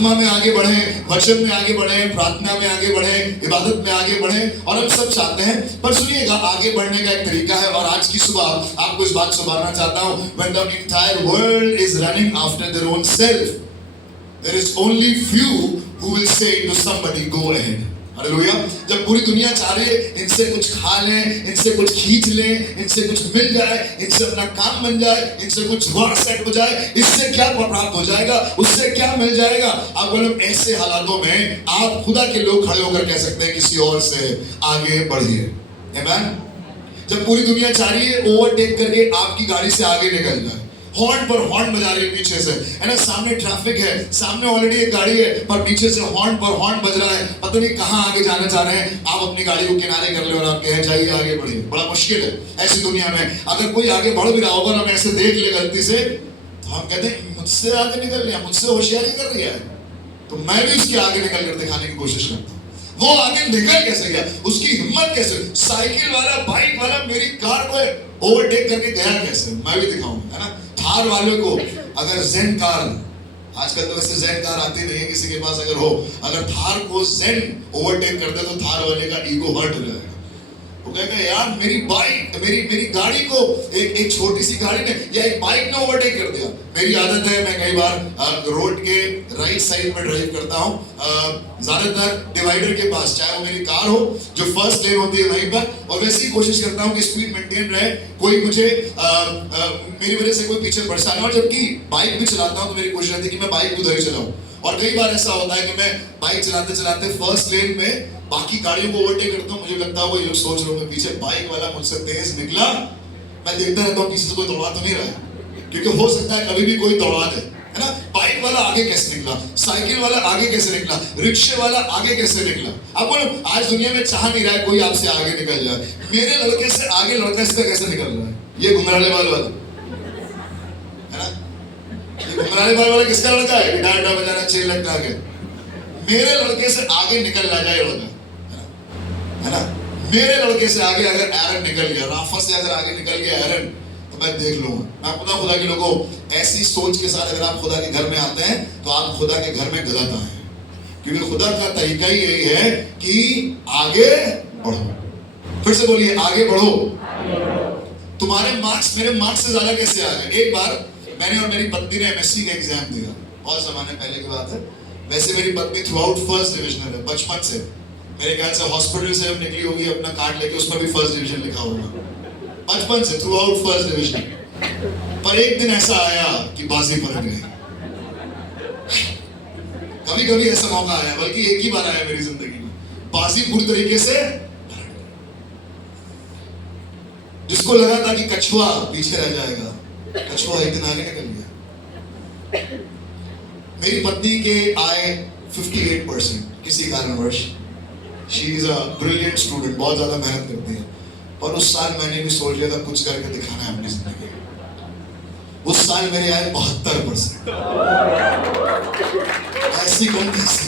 आत्मा में आगे बढ़े, वचन में आगे बढ़े, प्रार्थना में आगे बढ़े, इबादत में आगे बढ़े, और हम सब चाहते हैं। पर सुनिएगा, आगे बढ़ने का एक तरीका है, और आज की सुबह आपको इस बात से सुधारना चाहता हूं। When the entire world is running after their own self, there is only few who will say to somebody, go ahead. Hallelujah. जब पूरी दुनिया चाह रही है इनसे कुछ खा लें, इनसे कुछ खींच लें, इनसे कुछ मिल जाए, इनसे अपना काम बन जाए, इनसे कुछ वर्क सेट हो जाए, इससे क्या प्राप्त हो जाएगा, उससे क्या मिल जाएगा। अब मतलब ऐसे हालातों में आप खुदा के लोग खड़े होकर कह सकते हैं किसी और से आगे बढ़िए। आमीन। जब पूरी दुनिया चाह रही है ओवरटेक करके आपकी गाड़ी से आगे निकल जाए, हॉर्न पर हॉर्न बजा रही है पीछे से, है ना, सामने ट्रैफिक है, सामने ऑलरेडी एक गाड़ी है, पर पीछे से हॉर्न पर हॉर्न बज रहा है, पता नहीं कहां आगे जाना चाह रहे हैं। आप अपनी गाड़ी को किनारे कर ले और आप कहें जाइए आगे बढ़िए। बड़ा मुश्किल है ऐसी दुनिया में। अगर कोई आगे बढ़ भी रहा होगा ना, ऐसे देख ले गलती से, तो हम कहते हैं मुझसे आगे निकल रहा है, मुझसे होशियारी कर रही है, तो मैं भी उसके आगे निकल कर दिखाने की कोशिश करता हूँ। वो आगे निकल कैसे गया, उसकी हिम्मत कैसे, साइकिल वाला, बाइक वाला मेरी कार को ओवरटेक करके गया कैसे, मैं भी दिखाऊंगा, है ना। थार वाले को अगर जेन कार, आजकल तो वैसे जेन कार आती नहीं है किसी के पास, अगर हो, अगर थार को जेन ओवरटेक कर दे तो थार वाले का ईगो हर्ट हो जाएगा। वो कहेगा यार मेरी बाइक, मेरी गाड़ी को एक छोटी सी गाड़ी ने या एक बाइक ने ओवरटेक कर दिया। मेरी आदत है, मैं कई बार रोड के राइट साइड में ड्राइव करता हूँ, ज्यादातर डिवाइडर के पास, चाहे वो मेरी कार हो जो फर्स्ट लेन होती है वहीं पर, और वैसे ही कोशिश करता हूँ कि स्पीड मेंटेन रहे, कोई मुझे मेरी वजह से कोई पीछे बढ़ता है। और जबकि बाइक भी चलाता हूँ तो मेरी कोशिश रहती है कि मैं बाइक उधर ही चलाऊं। और कई बार ऐसा होता है कि मैं बाइक चलाते चलाते फर्स्ट लेन में बाकी गाड़ियों को ओवरटेक करता हूँ, मुझे लगता है वो ये लोग सोच रहे होंगे पीछे बाइक वाला मुझसे तेज निकला, मैं देखता रहता हूँ किसी से कोई दौड़ा तो नहीं रहा है, क्योंकि हो सकता है कभी भी कोई दौड़ा दे, है ना। बाइक वाला आगे कैसे निकला, साइकिल वाला आगे कैसे निकला, रिक्शे वाला आगे कैसे निकला। अब बोलो, आज दुनिया में चाह नहीं रहा है कोई आपसे आगे निकल जाए। मेरे लड़के से आगे लड़का इसका कैसे निकल रहा है, ये घुंघराले बाल वाला, है ना। ये घुंघराले बाल वाला किसका लड़का है, गिटार बजाना 6 लाख का आगे, मेरे लड़के से आगे निकल ना जाए लड़का, है ना। मेरे लड़के से आगे अगर एरन निकल गया, राफा से अगर आगे निकल गया एरन, तो मैं देख लूंगा। मैं अपना खुदा के लोगों, ऐसी सोच के साथ अगर आप खुदा के घर में आते हैं तो आप खुदा के घर में गलत आए हैं, क्योंकि खुदा का तरीका ही यही है कि आगे बढ़ो। फिर से बोलिए, आगे बढ़ो। तुम्हारे मार्क्स मेरे मार्क्स से ज्यादा कैसे आ गए। एक बार मैंने और मेरी पत्नी ने एमएससी का एग्जाम दिया, बहुत जमाने पहले की बात है। वैसे मेरी पत्नी थ्रू आउट फर्स्ट डिविजनल है, बचपन से। मेरे ख्याल से हॉस्पिटल से जब निकली होगी अपना कार्ड लेके, उस पर भी फर्स्ट डिवीजन लिखा होगा, बचपन से थ्रू आउट फर्स्ट डिवीजन। पर एक दिन ऐसा आया कि बाजी पलट गई। कभी कभी ऐसा मौका आया, बल्कि एक ही बार आया मेरी जिंदगी में, बाजी पूरी तरीके से, जिसको लगा था कि कछुआ पीछे रह जाएगा, कछुआ एक दिन आगे निकल गया। मेरी पत्नी के आए 58% किसी कारणवश। She is a brilliant student, बहुत ज्यादा मेहनत करती है। और उस साल मैंने भी सोच लिया था कुछ करके दिखाना है अपनी जिंदगी में। उस साल मेरे आए 72%। ऐसी कौन कैसी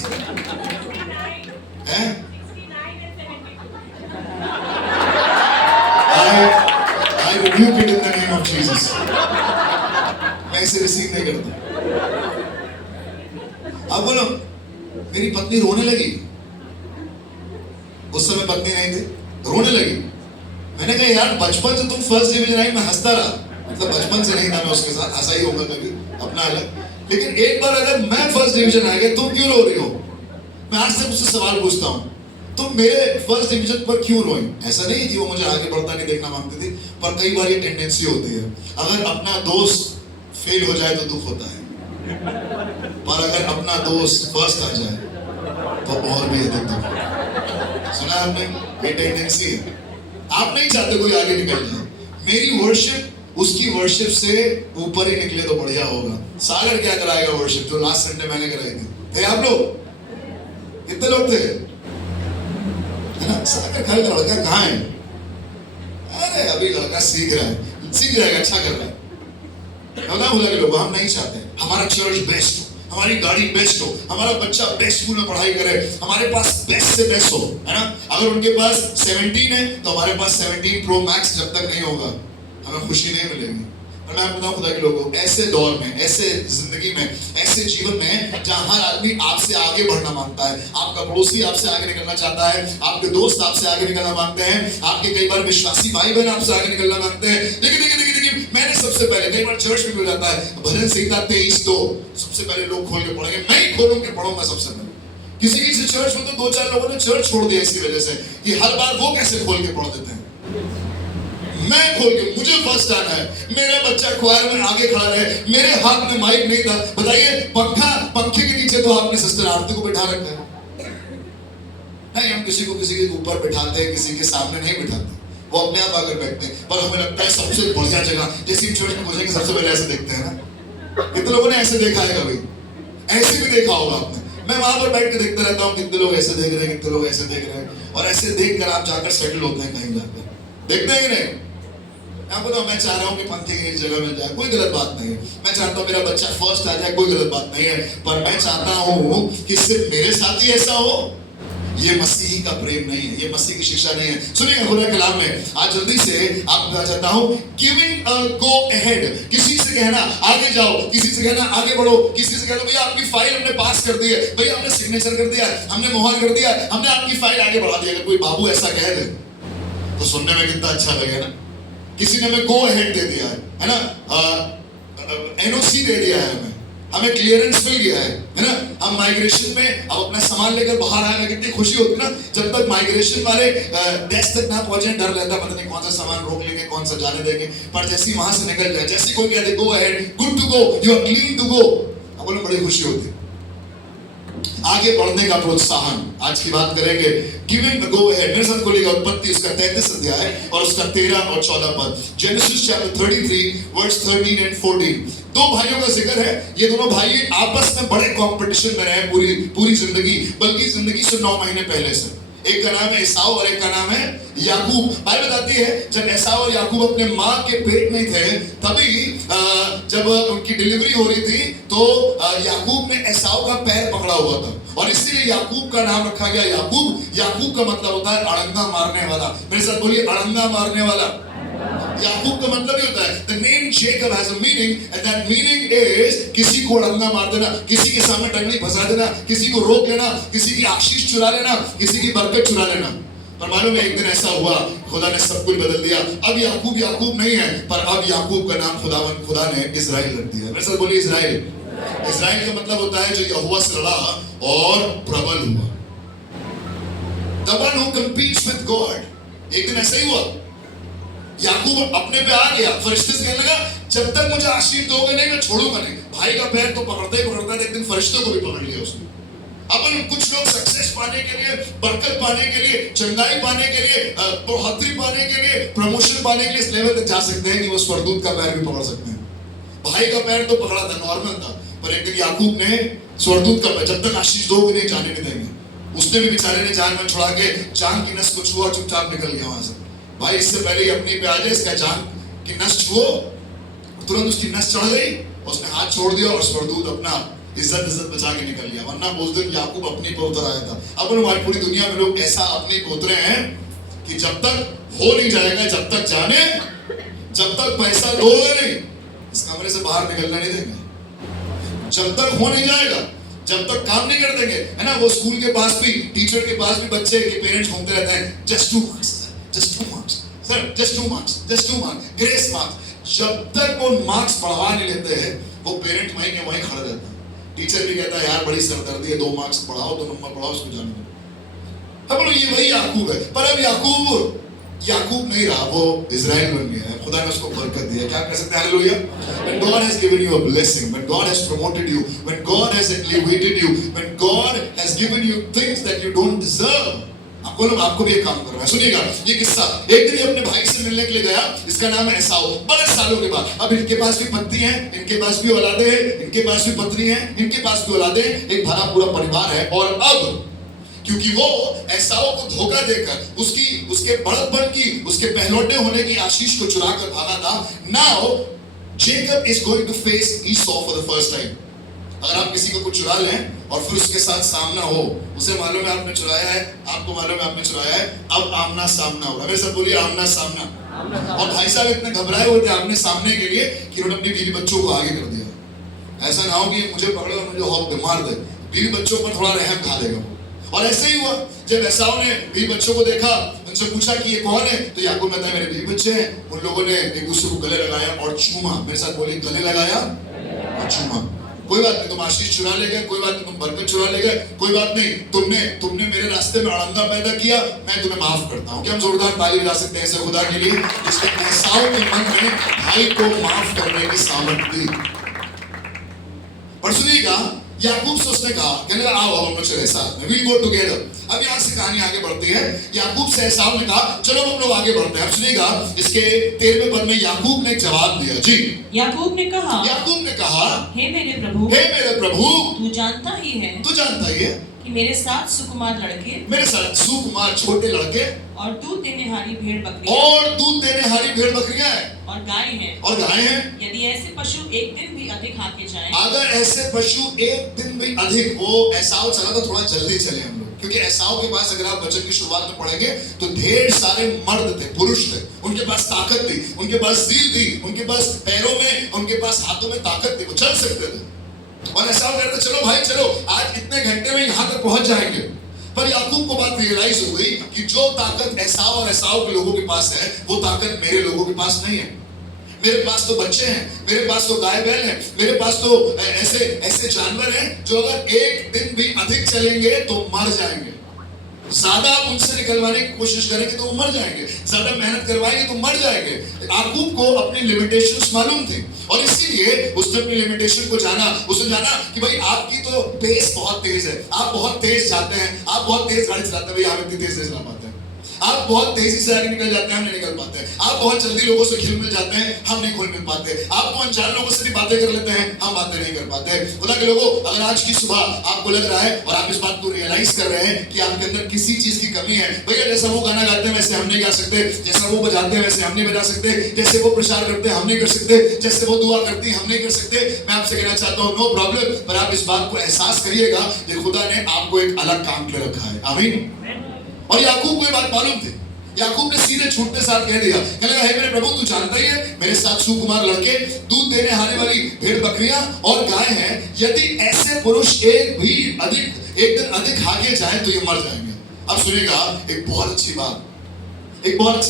है? I rebuke it in the name of Jesus. मैं इसे रिसीव नहीं करता। अब बोलो, मेरी पत्नी रोने लगी। उस समय पत्नी नहीं थी, रोने लगी। मैंने कहा यार बचपन से तुम फर्स्ट डिवीजन आई, मैं हंसता रहा, मतलब बचपन से नहीं था मैं उसके साथ, हंसा ही होगा कभी अपना अलग, लेकिन एक बार अगर मैं फर्स्ट डिवीजन आ गया, तुम क्यों रो रही हो। मैं आज से मुझसे सवाल पूछता हूँ, तुम मेरे फर्स्ट डिवीजन पर क्यों रोई। ऐसा नहीं कि वो मुझे आगे बढ़ता नहीं देखना मांगती थी, पर कई बार ये टेंडेंसी होती है, अगर अपना दोस्त फेल हो जाए तो दुख होता है, पर अगर अपना दोस्त फर्स्ट आ जाए तो और भी अधिक दुख होता है। सुना आपने, ये टेंडेंसी है। आप नहीं चाहते कोई आगे निकल जाए। मेरी वर्शिप उसकी वर्शिप से ऊपर ही निकले तो बढ़िया होगा। सागर क्या कराएगा वर्शिप, जो लास्ट संडे मैंने कराई थी। थे आप लोग, कितने लोग थे, है ना। सागर घर का लड़का कहाँ है, अरे अभी लड़का सीख रहा है, अच्छा कर रहा है। बोला के लोग, हम नहीं चाहते हमारा चर्च बेस्ट हो, हमारी गाड़ी बेस्ट हो, हमारा बच्चा बेस्ट स्कूल में पढ़ाई करे, हमारे पास बेस्ट से बेस्ट हो, है ना। अगर उनके पास 17 है तो हमारे पास 17 प्रो मैक्स जब तक नहीं होगा हमें खुशी नहीं मिलेगी। और मैं आपको बताऊं खुदा के लोगों, ऐसे दौर में, ऐसे जिंदगी में, ऐसे जीवन में जहां हर आदमी आपसे आगे बढ़ना मांगता है, आपका पड़ोसी आपसे आगे निकलना चाहता है, आपके दोस्त आपसे आगे निकलना मांगते हैं, आपके कई बार विश्वासी भाई बहन आपसे आगे निकलना मांगते हैं। देखिए मैंने सबसे पहले, कई बार चर्च में मिल जाता है भजन संहिता 23:2, सबसे पहले लोग खोल के पढ़ेंगे, मैं ही खोलूं के पढ़ूंगा सबसे पहले। किसी चर्च में तो 2-4 लोगों ने चर्च छोड़ दिया इसी वजह से कि हर बार वो कैसे खोल के पढ़ देते हैं, मैं खोल के, मुझे फर्स्ट आना है, मेरा बच्चा क्वायर में आगे खड़ा रहे, मेरे हाथ में माइक नहीं था। बताइए, पंखे के नीचे तो आपने सिस्टर आरती को बैठा रखा है नहीं, हम किसी के ऊपर बैठाते हैं, किसी के सामने नहीं बैठाते, वो अपने आप आकर बैठते हैं। पर हमें लगता है सबसे बढ़िया जगह, जैसे चर्च में पहुंचेंगे सबसे पहले ऐसे देखते हैं ना। कितने लोगों ने ऐसे देखा है कभी? ऐसे भी देखा होगा आपने। मैं वहां पर बैठ के देखता रहता हूँ, कितने लोग ऐसे देख रहे हैं, कितने लोग ऐसे देख रहे हैं, और ऐसे देखकर आप जाकर सेटल होते हैं कहीं जाकर, देखते हैं कि नहीं? आपको तो मैं चाह रहा हूँ कि पंथी की जगह मिल जाए, कोई गलत बात नहीं है। मैं चाहता हूँ मेरा बच्चा फर्स्ट आ जाए, कोई गलत बात नहीं है। पर मैं चाहता हूँ कि सिर्फ मेरे साथ ही ऐसा हो, ये मसीही का प्रेम नहीं है, ये मसीह की शिक्षा नहीं है। सुनिए खुदा के कलाम में आज जल्दी से आपको बता चाहता हूँ, गिविंग अ गो अहेड, किसी से कहना आगे जाओ, किसी से कहना आगे बढ़ो, किसी से कहना भैया आपकी फाइल हमने पास कर दी है, भैया हमने सिग्नेचर कर दिया, हमने मोहर कर दिया, हमने आपकी फाइल आगे बढ़ा दी। अगर कोई बाबू ऐसा कह दे तो सुनने में कितना अच्छा लगेगा ना। किसी ने हमें गो अहेड दे दिया है ना, एनओसी दे दिया है, हमें क्लियरेंस मिल गया है ना। हम माइग्रेशन में अब अपना सामान लेकर बाहर आए, कितनी खुशी होती ना। जब तक माइग्रेशन वाले डेस्क तक ना पहुंचे, डर रहता, पता नहीं कौन सा सामान रोक लेंगे, कौन सा जाने देंगे। पर जैसे ही वहां से निकल जाए, जैसे कोई कहते go ahead, good to go, you are clean to go, अब बोले बड़ी खुशी होती है। आगे बढ़ने का प्रोत्साहन आज की बात करेंगे, गिविंग द गो अहेड। मेरे साथ खोलिएगा उत्पत्ति उसका 33 अध्याय और उसका 13 और 14 पद। Genesis chapter 33 verse 13 and 14। दो भाइयों का जिक्र है। ये दोनों भाई आपस में बड़े कंपटीशन में रहे पूरी जिंदगी, बल्कि जिंदगी से 9 महीने पहले से। एक का नाम है एसाव और एक का नाम है याकूब। बाइबल बताती है जब एसाव और याकूब अपने माँ के पेट में थे, तभी जब उनकी डिलीवरी हो रही थी तो याकूब ने एसाव का पैर पकड़ा हुआ था, और इसीलिए याकूब का नाम रखा गया याकूब। याकूब का मतलब होता है अड़ंगा मारने वाला। मेरे साथ बोलिए, अड़ंगा मारने वाला। याकूब का मतलब ही होता है, the name Jacob has a meaning, and that meaning is किसी को अड़ंगा मार देना, किसी के सामने टंगड़ी फंसा देना, किसी को रोक लेना, किसी की आशीष चुरा लेना, किसी की बरकत चुरा लेना। पर मालूम है एक दिन ऐसा हुआ, खुदा ने सब कुछ बदल दिया। अब याकूब नहीं है, पर अब याकूब का नाम खुदा ने इजराइल रख दिया। मेरे साथ बोलिए इजराइल। इजराइल का मतलब होता है जो यहोवा से लड़ा और प्रबल हुआ, the one who competes with God। एक दिन ऐसा ही हुआ, याकूब अपने पे आ गया, फरिश्ते से कहने लगा जब तक मुझे आशीष दोगे नहीं मैं छोड़ूंगा नहीं। भाई का पैर तो पकड़ता ही पकड़ता है, एक दिन फरिश्तों को भी पकड़ लिया उसने। अपन कुछ लोग सक्सेस पाने के लिए, बरकत पाने के लिए, चंगाई पाने के लिए, बढ़ोतरी पाने के लिए, प्रमोशन पाने के लिए इस लेवल तक जा सकते हैं कि वो स्वर्गदूत का पैर भी पकड़ सकते हैं। भाई का पैर तो पकड़ा था, नॉर्मल था, पर एक दिन याकूब ने स्वर्गदूत का पैर, जब तक आशीष दोगे नहीं जाने नहीं देंगे। उसने भी बेचारे ने जान में छुड़ा के जान की नस को छुआ, चुपचाप निकल गया वहां से। भाई इससे पहले अपनी पे आ जाए, इसका जान की नस छुओ, तुरंत उसकी नस चढ़ गई, उसने हाथ छोड़ दिया और स्वर्गदूत अपना इज्जत बचा के निकल गया। वरना उस दिन याकूब अपनी पे उतर आया था। अब हमारी पूरी दुनिया में लोग ऐसा अपनी पे उतरे हैं कि जब तक हो नहीं जाएगा, जब तक जाने, जब तक पैसा दोगे नहीं, इस कमरे से बाहर निकलना नहीं देंगे। जब तक हो नहीं जाएगा, जब तक काम नहीं कर देंगे, है ना। वो स्कूल के पास भी, टीचर के पास भी बच्चे के पेरेंट्स घूमते रहते हैं, just 2 marks sir, just 2 marks, grace marks. जब तक वो मार्क्स बढ़वा नहीं लेते हैं, वो पेरेंट वहीं के वहीं खड़े रहते हैं। टीचर भी कहता है यार बड़ी सरदर्दी है, 2 मार्क्स बढ़ाओ, 2 नंबर बढ़ाओ, उसको जाने दो। अब ये वही याकूब है, पर अब याकूब नहीं रहा, वो इजराइल बन गया है। खुदा ने उसको बरकत दिया। क्या कर सकते हैं? Hallelujah. When God has given you a blessing, when God has promoted you, when God has elevated you, when God has given you things that you don't deserve, आपको भी एक काम करना है। सुनिएगा ये किस्सा। एक दिन अपने भाई से मिलने के लिए गया, इसका नाम है एसाव। बड़े सालों के बाद, अब इनके पास भी पत्नी है, इनके पास भी औलादे हैं, इनके पास भी पत्नी है, इनके पास भी औलादे हैं, एक भरा पूरा परिवार है। और अब क्योंकि वो एसाव को धोखा देकर उसके बड़प्पन की, उसके पहलौठे होने की आशीष को चुरा कर भागा था, now Jacob is going to face Esau for the first time. अगर आप किसी को कुछ चुरा लें और फिर उसके साथ सामना हो, उसे मालूम है आपने चुराया है, आपको मालूम है आपने चुराया है, अब आमना सामना होगा। मेरे साथ बोलिए आमना सामना। और भाई साहब इतने घबराए हुए थे आमने सामने के लिए कि उन्होंने अपनी बीवी बच्चों को आगे कर दिया। ऐसा ना हो कि मुझे पकड़े और मुझे हौक पे मार दे, बीवी बच्चों पर थोड़ा रहम खा देगा वो। और ऐसे ही हुआ, जब एसाव ने बीवी बच्चों को देखा, उनसे पूछा कि ये कौन है, तो याकूब कहता है मेरे बीवी बच्चे हैं। उन लोगों ने एक दूसरे को गले लगाया और चूमा। मेरे साथ बोलिए, गले लगाया और चूमा। कोई बात नहीं, तुम आशीष चुरा ले गए, कोई बात नहीं, तुम बरकत चुरा ले गए, कोई बात नहीं, तुमने मेरे रास्ते में अड़ंगा पैदा किया, मैं तुम्हें माफ करता हूँ। क्या हम जोरदार ताली बजा सकते हैं ऐसे खुदा के लिए जिसने एसाव के मन में भाई को माफ करने की सामर्थ दी। पर सुनिएगा, याकूब से उसने कहा, कहने लगा आओ हम लोग चले साथ में, we'll go together। अब यहाँ से कहानी आगे बढ़ती है। याकूब से एसाव ने कहा चलो हम लोग आगे बढ़ते हैं। अब सुनिएगा, इसके 13वें पद में याकूब ने एक जवाब दिया। जी, याकूब ने कहा हे मेरे प्रभु, तू जानता ही है कि मेरे साथ सुकुमार छोटे लड़के और दूध देने हारी भेड़ बकरियां हैं और गाय हैं। यदि ऐसे पशु एक दिन भी अधिक हाके जाएं, अगर ऐसे पशु एक दिन भी अधिक, वो एसाव चला तो थोड़ा जल्दी चले हम लोग, क्योंकि एसाव के पास अगर आप वचन की शुरुआत में पढ़ेंगे तो ढेर सारे मर्द थे, पुरुष थे, उनके पास ताकत थी, उनके पास ज़ील थी, उनके पास पैरों में, उनके पास हाथों में ताकत थी, वो चल सकते थे। और एसाव कहते चलो भाई चलो, आज इतने घंटे में यहाँ तक पहुंच जाएंगे। पर याकूब को बात रियलाइज हो गई कि जो ताकत एसाव और एसाव के लोगों के पास है, वो ताकत मेरे लोगों के पास नहीं है। मेरे पास तो बच्चे हैं, मेरे पास तो गाय बैल हैं, मेरे पास तो ऐसे जानवर हैं जो अगर एक दिन भी अधिक चलेंगे तो मर जाएंगे। ज्यादा आप उनसे निकलवाने की कोशिश करेंगे तो वो मर जाएंगे, ज्यादा मेहनत करवाएंगे तो मर जाएंगे। याकूब को अपनी लिमिटेशंस मालूम थी और इसीलिए उसने अपनी लिमिटेशन को जाना। उसने जाना कि भाई आपकी तो पेस बहुत तेज है, आप बहुत तेज जाते हैं, आप बहुत तेज गाड़ी चलाते हैं, भैया हम इतनी तेज चला पाते हैं। आप बहुत तेजी से आगे निकल जाते हैं, हम नहीं निकल पाते। आप बहुत जल्दी लोगों से घुल मिल जाते हैं, हम नहीं घुल मिल पाते। आप तो अनजान लोगों से भी बातें कर लेते हैं, हम बातें नहीं कर पाते। खुदा के लोगों, अगर आज की सुबह आपको लग रहा है और आप इस बात को रियलाइज कर रहे हैं कि आपके अंदर किसी चीज की कमी है, भैया जैसा वो गाना गाते हैं वैसे हम नहीं गा सकते, जैसा वो बजाते हैं वैसे हम नहीं बजा सकते, जैसे वो प्रचार करते हैं हम नहीं कर सकते, जैसे वो दुआ करती है हम नहीं कर सकते, मैं आपसे कहना चाहता हूँ नो प्रॉब्लम, पर आप इस बात को एहसास करिएगा कि खुदा ने आपको एक अलग काम के रखा है। आमीन। और याकूब को ये बात मालूम थी। याकूब ने सीधे छूटते साथ कह दिया, कहने लगा हे मेरे प्रभु, तू जानता ही है मेरे साथ सुकुमार लड़के, दूध देने हारे वाली भेड़ बकरियां और गाय हैं। यदि ऐसे पुरुष एक दिन अधिक हाके जाए तो ये मर जाएंगे। अब सुनिएगा, एक बहुत अच्छी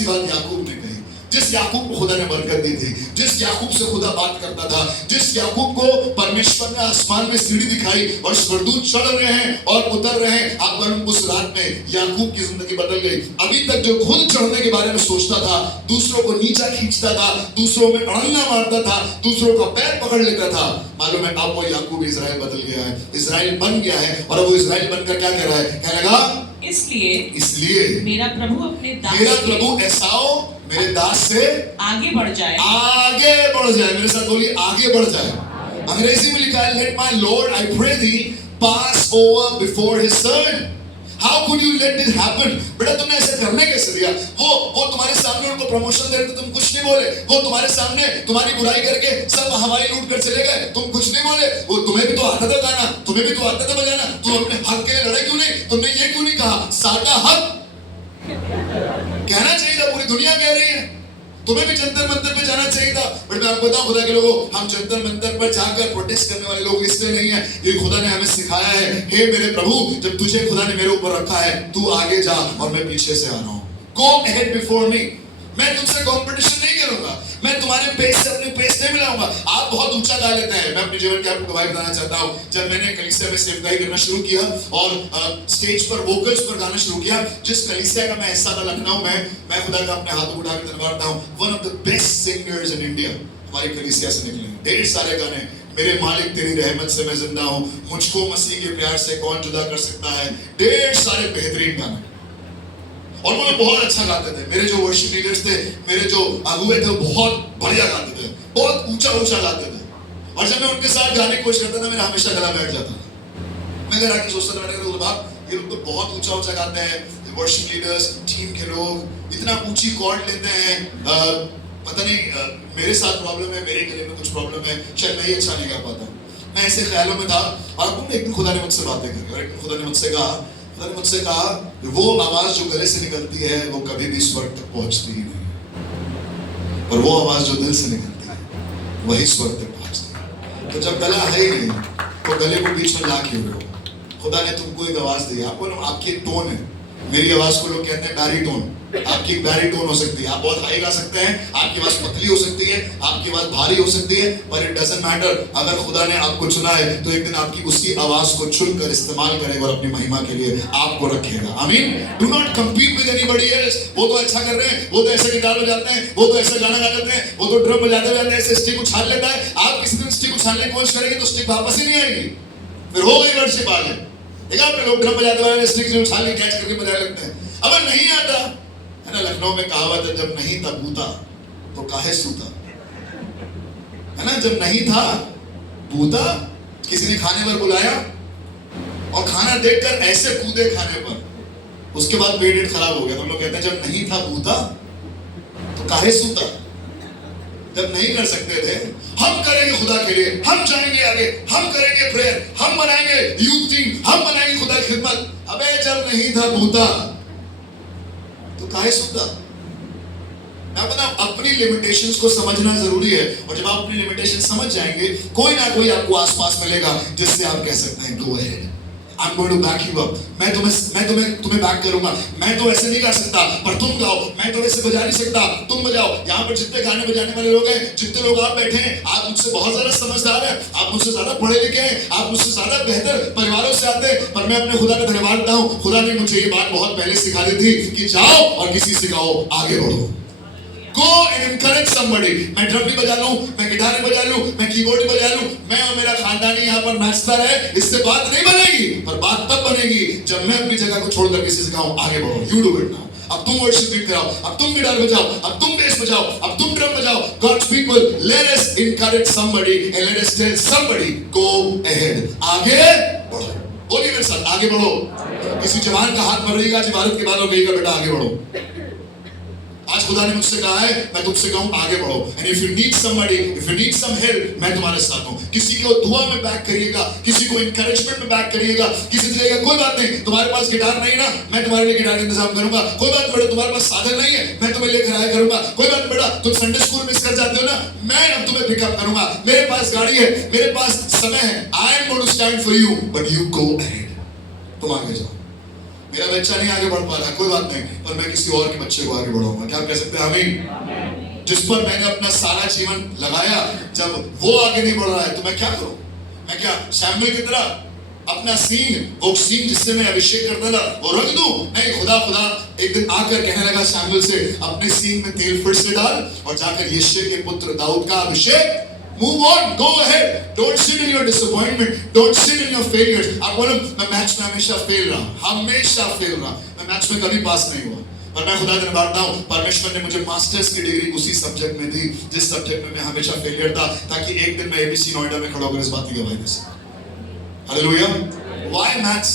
बात याकूब ने कही। जिस याकूब को खुदा ने बरकत दी थी, जिस याकूब से खुदा बात करता था, जिस याकूब को परमेश्वर ने आसमान में सीढ़ी दिखाई और स्वर्गदूत चढ़ रहे हैं और उतर रहे हैं, आप उस रात में याकूब की जिंदगी बदल गई। अभी तक जो खुद चढ़ने के बारे में सोचता था, दूसरों को नीचा खींचता था, दूसरों में अड़ंगा मारता था, दूसरों का पैर पकड़ लेता था, मालूम है अब वो याकूब इजराइल बदल गया है, इजराइल बन गया है। और अब वो इजराइल बनकर क्या कह रहा है, कहने लगा इसलिए मेरा प्रभु एसाव मेरे दास से आगे बढ़ जाए। मेरे साथ बोलिए, आगे बढ़ जाए। अंग्रेजी में लिखा है, let my lord I pray thee pass over before his servant. How could you let this happen? बेटा तुमने ऐसे करने कैसे दिया? वो तुम्हारे सामने उनको प्रमोशन दे रहे थे, तुम कुछ नहीं बोले। वो तुम्हारे सामने तुम्हारी बुराई करके सब हवाई लूट कर चले गए, तुम कुछ नहीं बोले। वो तुम्हें भी तो आता था गाना, तुम्हें भी तो आता था बजाना, तुम अपने हक के लिए लड़े क्यों नहीं? तुमने ये क्यों नहीं कहा साडा हक? कहना चाहिए था, पूरी दुनिया कह रही है, तुम्हें भी जंतर मंतर पे जाना चाहिए था। बट मैं आपको बताऊं खुदा के लोगों, हम जंतर मंतर पर जाकर प्रोटेस्ट करने वाले लोग इसलिए नहीं है, ये खुदा ने हमें सिखाया है, हे मेरे प्रभु, जब तुझे खुदा ने मेरे ऊपर रखा है, तू आगे जा और मैं पीछे से आ रहा हूं। Go ahead before me. मैं तुमसे कंपटीशन नहीं करूंगा, मैं तुम्हारे पेस से अपने पेस नहीं मिलाऊंगा। आप बहुत ऊंचा गा लेते हैं। मैं अपने जीवन के आपको गवाही बताना चाहता हूं, जब मैंने कलीसिया में सेवकाई करना शुरू किया और स्टेज पर वोकल्स पर गाना शुरू किया, जिस कलीसिया का मैं हिस्सा था लखनऊ में, मैं खुदा का अपने हाथों उठा के धन्यवाद हूं, one of the best singers in India हमारी कलीसिया से निकले। ढेर सारे गाने, मेरे मालिक तेरी रहमत से मैं जिंदा हूं, मुझको मसीह के प्यार से कौन जुदा कर सकता है, ढेर सारे बेहतरीन गाने। और वो बहुत अच्छा गाते थे। मेरे जो वर्शिप लीडर्स थे, मेरे जो अगुवे थे, बहुत बढ़िया गाते थे, बहुत ऊंचा गाते थे। और जब मैं उनके साथ गाने की कोशिश करता था, मेरा हमेशा गला बैठ जाता था। मैं घर आके सोचता था, मैंने कहा बाप ये लोग तो बहुत ऊंचा गाते हैं, वर्शिप लीडर्स, टीम के लोग इतना ऊंची कॉर्ड लेते हैं, पता नहीं मेरे साथ प्रॉब्लम है, मेरे गले में कुछ प्रॉब्लम है, शायद मैं ही अच्छा नहीं गा पाता। मैं ऐसे ख्यालों में था। और एक दिन खुदा ने मुझसे बातें करी, और एक दिन खुदा ने मुझसे कहा वो आवाज जो गले से निकलती है वो कभी भी स्वर्ग तक पहुंचती ही नहीं। और वो आवाज जो दिल से निकलती है वही स्वर तक पहुंचती है। तो जब गला है ही नहीं तो गले को बीच में ला क्यों रहे हो? खुदा ने तुमको एक आवाज दी, आपको ना आपकी एक टोन है। मेरी आवाज को लोग कहते हैं बैरीटोन, आपकी एक बैरीटोन हो सकती है, आप बहुत हाई गा सकते हैं, आपकी आवाज पतली हो सकती है, आपकी आवाज भारी हो सकती है, पर इट डजंट मैटर। अगर खुदा ने आपको चुना है तो एक दिन आपकी उसी आवाज को चुनकर इस्तेमाल करेगा और अपनी महिमा के लिए आपको रखेगा। आमीन। Do not compete with anybody else. वो तो अच्छा कर रहे हैं, वो तो ऐसे गिटार बजाते हैं, वो तो ऐसे गाना गा लेते हैं, वो तो ड्रम बजाते बजाते ऐसे स्टिक उछाल लेता है। आप किसी दिन स्टिक उछालने की कोशिश करेंगे तो स्टिक वापस ही नहीं आएगी, फिर हो गई वर्षिप आगे। देखा आपने लोग ड्रम बजाते बजाते स्टिक से उछाल के कैच करके बजाने लगते हैं। अगर नहीं आता है ना, लखनऊ में कहावत है, जब नहीं था बूता तो काहे सूता, है ना। जब नहीं था बूता, किसी ने खाने पर बुलाया और खाना देखकर ऐसे कूदे खाने पर, उसके बाद पेट खराब हो गया। तो हम लोग कहते हैं जब नहीं था बूता तो काहे सूता। जब नहीं कर सकते थे, हम करेंगे खुदा के लिए, हम जाएंगे आगे, हम करेंगे प्रेयर, हम बनाएंगे यूथ टीम, हम बनाएंगे खुदा की खिदमत। अबे जब नहीं था बूता तो काहे सूता। मैं बताऊं, अपनी लिमिटेशंस को समझना जरूरी है, और जब आप अपनी लिमिटेशन समझ जाएंगे, कोई ना कोई आपको आसपास मिलेगा जिससे आप कह सकते हैं go ahead, I am going to back you up. मैं तुम्हें बैक करूंगा। मैं तो ऐसे नहीं कर सकता पर तुम गाओ, मैं तो ऐसे बजा नहीं सकता तुम बजाओ। यहाँ पर जितने गाने बजाने वाले लोग हैं, जितने लोग आप बैठे हैं, आप मुझसे बहुत ज्यादा समझदार हैं, आप मुझसे ज्यादा पढ़े लिखे हैं, आप मुझसे ज्यादा बेहतर परिवारों से आते हैं, पर मैं अपने खुदा का धन्यवाद देता हूँ। खुदा ने मुझे ये बात बहुत पहले सिखा दी थी कि जाओ और किसी से गाओ, आगे बढ़ो। Go and encourage somebody। मैं ड्रम भी बजा लूं, मैं गिटार भी बजा लूं, मैं कीबोर्ड भी बजा लूं, मैं और मेरा खानदान यहाँ पर नाचता रहे, इससे बात नहीं बनेगी। पर बात तब बनेगी जब मैं अपनी जगह को छोड़कर किसी से कहूं आगे बढ़ो। You do it now। अब तुम वर्शिप लीड कराओ, अब तुम गिटार बजाओ, अब तुम बेस बजाओ, अब तुम ड्रम बजाओ। God's people, let us encourage somebody and let us tell somebody go ahead। आगे बढ़ो। बोलिए मेरे साथ, आगे बढ़ो। किसी जवान का हाथ पकड़िएगा, आज इबादत के बाद वो कहेगा बेटा आगे बढ़ो। आज खुदा ने मुझसे कहा है मैं तुमसे कहूं आगे बढ़ो। And if you need somebody, if you need some help, मैं तुम्हारे साथ हूं। किसी को दुआ में बैक करिएगा, किसी को एनकरेजमेंट में बैक करिएगा। किसी से कहिएगा कोई बात नहीं, तुम्हारे पास गिटार नहीं ना, मैं तुम्हारे लिए गिटार का इंतजाम करूंगा। कोई बात बेटा, तुम्हारे पास साधन नहीं है, मैं तुम्हें लेकर आया करूंगा। कोई बात बेटा, तुम संडे स्कूल मिस कर जाते हो ना, मैं अब तुम्हें पिकअप करूंगा। मेरे पास गाड़ी है, मेरे पास समय है। I am going to stand for you but you go ahead. तुम आगे जाओ। मेरा बच्चा नहीं आगे बढ़ पा रहा, कोई बात नहीं, पर मैं किसी और के बच्चे को आगे बढ़ाऊंगा। क्या आप कह सकते हैं आमीन? जिस पर मैंने अपना सारा जीवन लगाया, जब वो आगे नहीं बढ़ रहा है तो मैं क्या करूं? मैं क्या शैम्युएल की तरह अपना सींग, वो सींग जिससे मैं अभिषेक करता था, वो रख दूं? नहीं, खुदा एक दिन आकर कहने लगा शैम्युएल से, अपने सींग में तेल फिर से डाल और जाकर यिशै के पुत्र दाऊद का अभिषेक। Move on, go ahead. Don't sit in your disappointment. Don't sit in your failures. आप बोलो मैं मैच में हमेशा फेल रहा। मैं मैच में कभी पास नहीं हुआ, पर मैं खुदा धन्यवाद देता हूँ, परमेश्वर ने मुझे मास्टर्स की डिग्री उसी सब्जेक्ट में दी जिस सब्जेक्ट में मैं हमेशा फेलियर था, ताकि एक दिन मैं एबीसी नोएडा में खड़ा होकर इस बात की गवाही दे सकूं। Hallelujah. Why maths?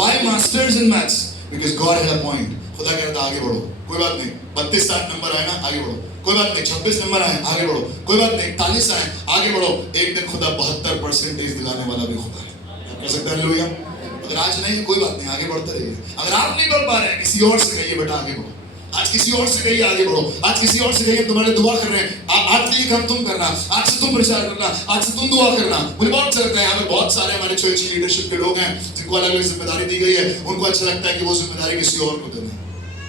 Why masters in maths? Because God had a point। खुदा कह रहा था आगे बढ़ो। कोई बात नहीं, 32 नंबर आए ना, आगे बढ़ो। कोई बात नहीं, 26 नंबर आए, आगे बढ़ो। कोई बात नहीं, 41 आए, आगे बढ़ो। एक दिन खुदा 72% दिलाने वाला भी खुदा है। कह सकते हैं हालेलुया। अगर आज नहीं, कोई बात नहीं, आगे बढ़ते रहिए। अगर आप नहीं बढ़ पा रहे हैं, किसी और से कहिए बेटा आगे बढ़ो। आज किसी और से कहिए आगे बढ़ो। आज किसी और से कहिए तुम्हारे दुआ कर रहे हैं, आज के लिए काम तुम करना, आज से तुम प्रचार करना, आज से तुम दुआ करना। मुझे बहुत अच्छा लगता है, यहाँ पे बहुत सारे हमारे चर्च की लीडरशिप के लोग हैं जिनको अलग अलग जिम्मेदारी दी गई है। उनको अच्छा लगता है कि वो जिम्मेदारी किसी और को दे दें।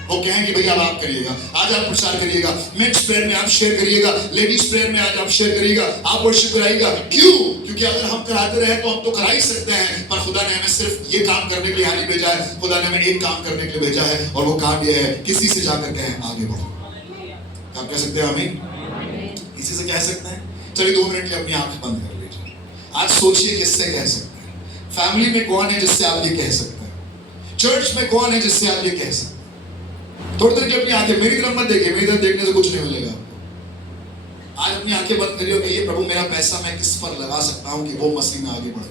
वो कहें कि भैया अब आप करिएगा, आज आप प्रचार करिएगा, मेंस प्रेयर में आप शेयर करिएगा, लेडीज प्रेयर में आज आप शेयर करिएगा, आप वर्शिप कराइएगा। क्यों? क्योंकि अगर हम कराते रहे तो हम तो करा ही सकते हैं, पर खुदा ने हमें सिर्फ ये काम करने के लिए नहीं भेजा है। खुदा ने हमें एक काम करने के लिए भेजा है, और वो काम ये है, किसी से जाकर कहें आगे बढ़ो। आप कह सकते हैं आमीन? किसी से कह सकते हैं? चलिए 2 मिनट के लिए अपनी आंख बंद कर लीजिए। आज सोचिए किससे कह सकते हैं। फैमिली में कौन है जिससे आप ये कह सकते हैं? चर्च में कौन है जिससे आप ये कह सकते हैं? थोड़ी देर की अपनी आंखें, मेरी तरफ मत देखिए, मेरी तरफ देखने से कुछ नहीं मिलेगा आपको। आज अपनी आंखें बंद करिए, कहिए प्रभु मेरा पैसा मैं किस पर लगा सकता हूँ कि वो मसीह में आगे बढ़े।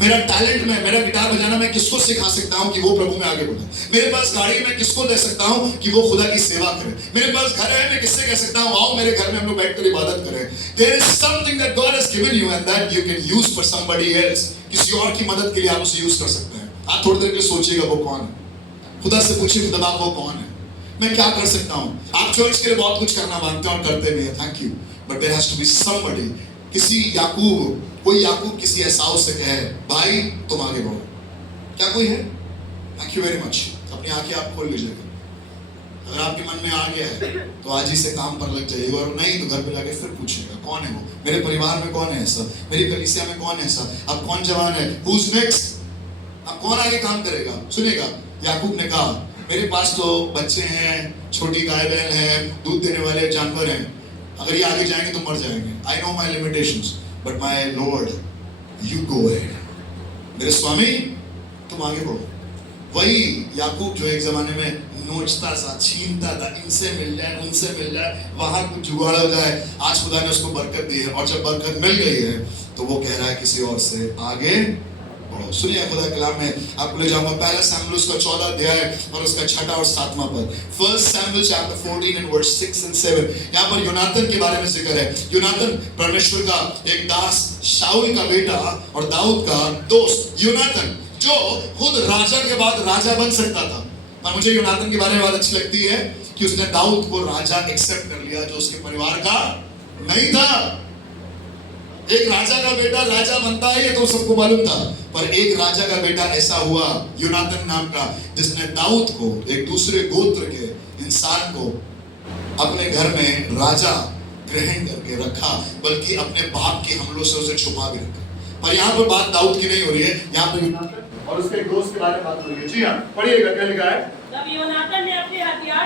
मेरा टैलेंट में, मेरा गिटार बजाना मैं किसको सिखा सकता हूँ कि वो प्रभु में आगे बढ़े। मेरे पास गाड़ी मैं किसको दे सकता हूँ कि वो खुदा की सेवा करे। मेरे पास घर है, मैं किससे कह सकता हूँ आओ मेरे घर में हम लोग बैठकर इबादत करें। There is something that God has given you and that you can use for somebody else। किसी और की मदद के लिए आप उसे यूज कर सकते हैं। आप थोड़ी देर के लिए सोचिएगा वो कौन है। खुदा से पूछिए खुदा वो कौन है। मैं क्या कर सकता हूँ? आप चर्च के लिए बहुत कुछ करना मांगते हैं और करते भी हैं, thank you, but there has to be somebody. किसी याकूब, कोई याकूब किसी एसाव से कहे भाई तुम आगे बढ़ो, क्या कोई है? Thank you very much. अपनी आंखें आप खोल लीजिएगा। अगर आपके मन में आ गया है तो आज ही से काम पर लग जाइएगा, और नहीं तो घर पे जाके फिर पूछिएगा कौन है वो, मेरे परिवार में कौन है ऐसा, मेरी कलीसिया में कौन है ऐसा, अब कौन जवान है, who's next? अब कौन आगे काम करेगा? सुनिएगा, याकूब ने कहा मेरे पास तो बच्चे हैं, छोटी गाय बैल हैं, दूध देने वाले जानवर हैं, अगर ये आगे जाएंगे तो मर जाएंगे। I know my limitations but my lord you go ahead. मेरे स्वामी तुम आगे बढ़ो। वही याकूब जो एक जमाने में नोचता था, छीनता था, इनसे मिल जाए उनसे मिल जाए, वहां कुछ जुगाड़ हो जाए, आज खुदा ने उसको बरकत दी है, और जब बरकत मिल गई है तो वो कह रहा है किसी और से आगे बढ़ो। सुनिए खुदा कलाम में आपको ले जाऊंगा पहला शमूएल उसका 14 अध्याय और उसका 6 और 7वां पद। फर्स्ट शमूएल चैप्टर 14 एंड वर्स 6 and 7। यहाँ पर यूनातन के बारे में जिक्र है। यूनातन परमेश्वर का एक दास, शाऊल का बेटा और दाऊद का दोस्त यूनातन, जो खुद राजा के बाद राजा बन सकता था। पर मुझे यूनातन के बारे में बात अच्छी लगती है कि उसने दाऊद को राजा एक्सेप्ट कर लिया जो उसके परिवार का नहीं था। एक राजा का बेटा राजा बनता है ये तो सबको मालूम था, पर एक राजा का बेटा ऐसा हुआ यूनातन नाम का, जिसने दाऊद को, एक दूसरे गोत्र के इंसान को अपने घर में राजा ग्रहण करके रखा, बल्कि अपने बाप के हमलों से उसे छुपा भी रखा। पर यहाँ पर बात दाऊद की नहीं हो रही है, यहाँ पर यूनातन और उसके एक दोस्त के बारे में बात हो रही है। जी हाँ, पढ़िएगा क्या लिखा है। तब यूनातन ने अपने हथियार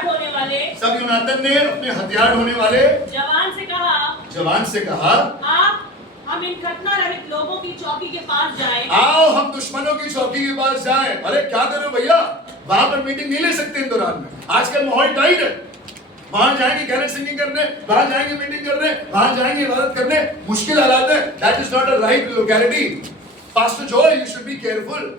ढोने वाले जवान से कहा आप हम इन घटना रहित लोगों की चौकी के पास जाएं। आओ हम दुश्मनों की चौकी के पास जाएं। अरे क्या करो भैया, वहां पर मीटिंग नहीं ले सकते इन दौरान में, आजकल माहौल टाइट है। वहां जाएंगे कैरेट सिंगिंग करने, वहां जाएंगे मीटिंग करने, वहां जाएंगे इबादत करने, मुश्किल हालात है। That is not a right locality. Pastor Joy, you should be careful.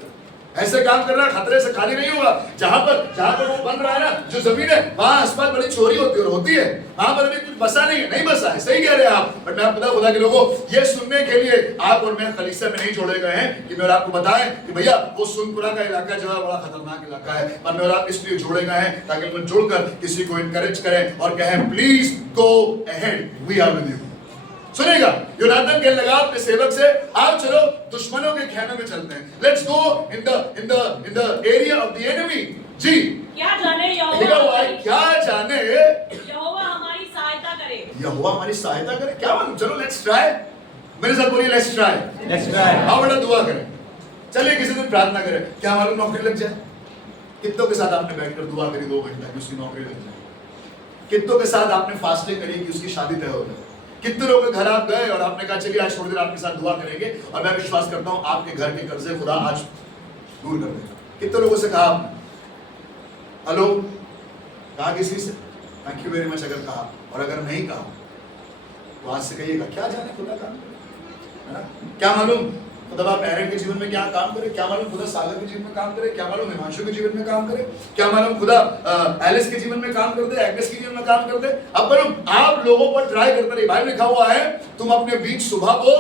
ऐसे काम करना खतरे से खाली नहीं होगा। जहां पर वो बन रहा है ना, जो जमीन है, वहां आसपास बड़ी चोरी होती है। वहां पर अभी कुछ बसा नहीं बसा है, सही कह रहे हैं आप। बट मैं आपको बता, खुदा के लोगों, ये सुनने के लिए आप और मैं कलीसिया में नहीं जोड़े गए हैं कि मैं और आपको बताएं कि भैया वो सुनपुरा का इलाका जो है बड़ा खतरनाक इलाका है। पर मैं और आप इसलिए जोड़े गए हैं ताकि हम जुड़कर किसी को इनकरेज करें और कहें please go ahead, we are with you. सुनेगा, यूनातन कहने लगा अपने सेवक से, आप चलो दुश्मनों के खेमे में चलते हैं। Let's go in the area of the enemy. जी, क्या जाने यहोवा हमारी सहायता करे। यहोवा हमारी सहायता करे, क्या मालूम। चलो लेट्स ट्राई, मेरे साथ बोलिए लेट्स ट्राई। आओ बेटा दुआ करें, चलिए किसी दिन प्रार्थना करें, क्या मालूम नौकरी लग जाए। कितनों के साथ आपने बैठकर दुआ करी 2 घंटा कि उसकी नौकरी लग जाए। कितनों के साथ आपने फास्टिंग करी कि उसकी शादी तय हो जाए। कितने लोगों के घर आप गए और आपने कहा चलिए आज थोड़ी देर आपके साथ दुआ करेंगे, और मैं विश्वास करता हूं आपके घर के कर्जे खुदा आज दूर कर देगा। कितने लोगों से कहा आपने, हेलो, कहा किसी से, थैंक यू वेरी मच अगर कहा, और अगर नहीं कहा तो आज से कहिएगा क्या जाने खुदा काम करे, है ना। क्या मालूम खुदा आप एरन के जीवन में क्या काम करे, क्या मालूम खुदा सागर के जीवन में काम करे, क्या मालूम हिमांशु के जीवन में काम करे, क्या मालूम खुदा एलिस के जीवन में काम कर दे, एग्नेस के जीवन में काम कर दे। अब मालूम आप लोगों पर ट्राई करते रहिए। बाइबल लिखा हुआ है तुम अपने बीज सुबह बो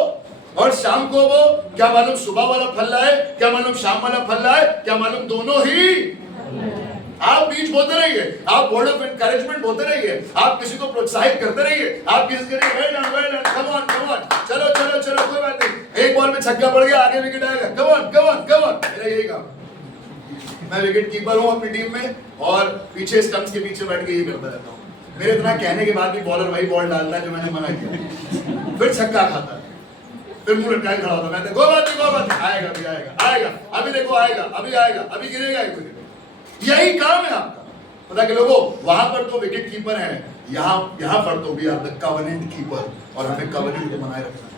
और शाम को बो, क्या मालूम सुबह वाला फल लाए, क्या मालूम शाम वाला फल लाए, क्या मालूम दोनों ही। आप बीज बोते रहिए, आप वर्ड ऑफ एनकरेजमेंट बोते रहिए, आप किसी को प्रोत्साहित करते रहिए, आप किसी के लिए वेल डन, कम ऑन, चलो, कोई बात नहीं, एक बॉल में छक्का पड़ गया, आगे विकेट आएगा, कम ऑन, मेरा यही काम। मैं विकेट कीपर हूं अपनी टीम में, और पीछे स्टंप्स के पीछे बैठ के ये करता रहता हूं। मेरे इतना कहने के बाद भी बॉलर वही बॉल डालता है जो मैंने मना किया, फिर छक्का खाता है, फिर मुंह लटका के खड़ा होता है। मैं कोई बात नहीं, आएगा, अभी देखो आएगा, अभी गिरेगा ही। यही काम है आपका। पता के लोगों, वहां पर तो विकेट कीपर है, यहाँ पर तो भी आप द कवनेंट कीपर, और हमें कवनेंट को बनाए रखना है।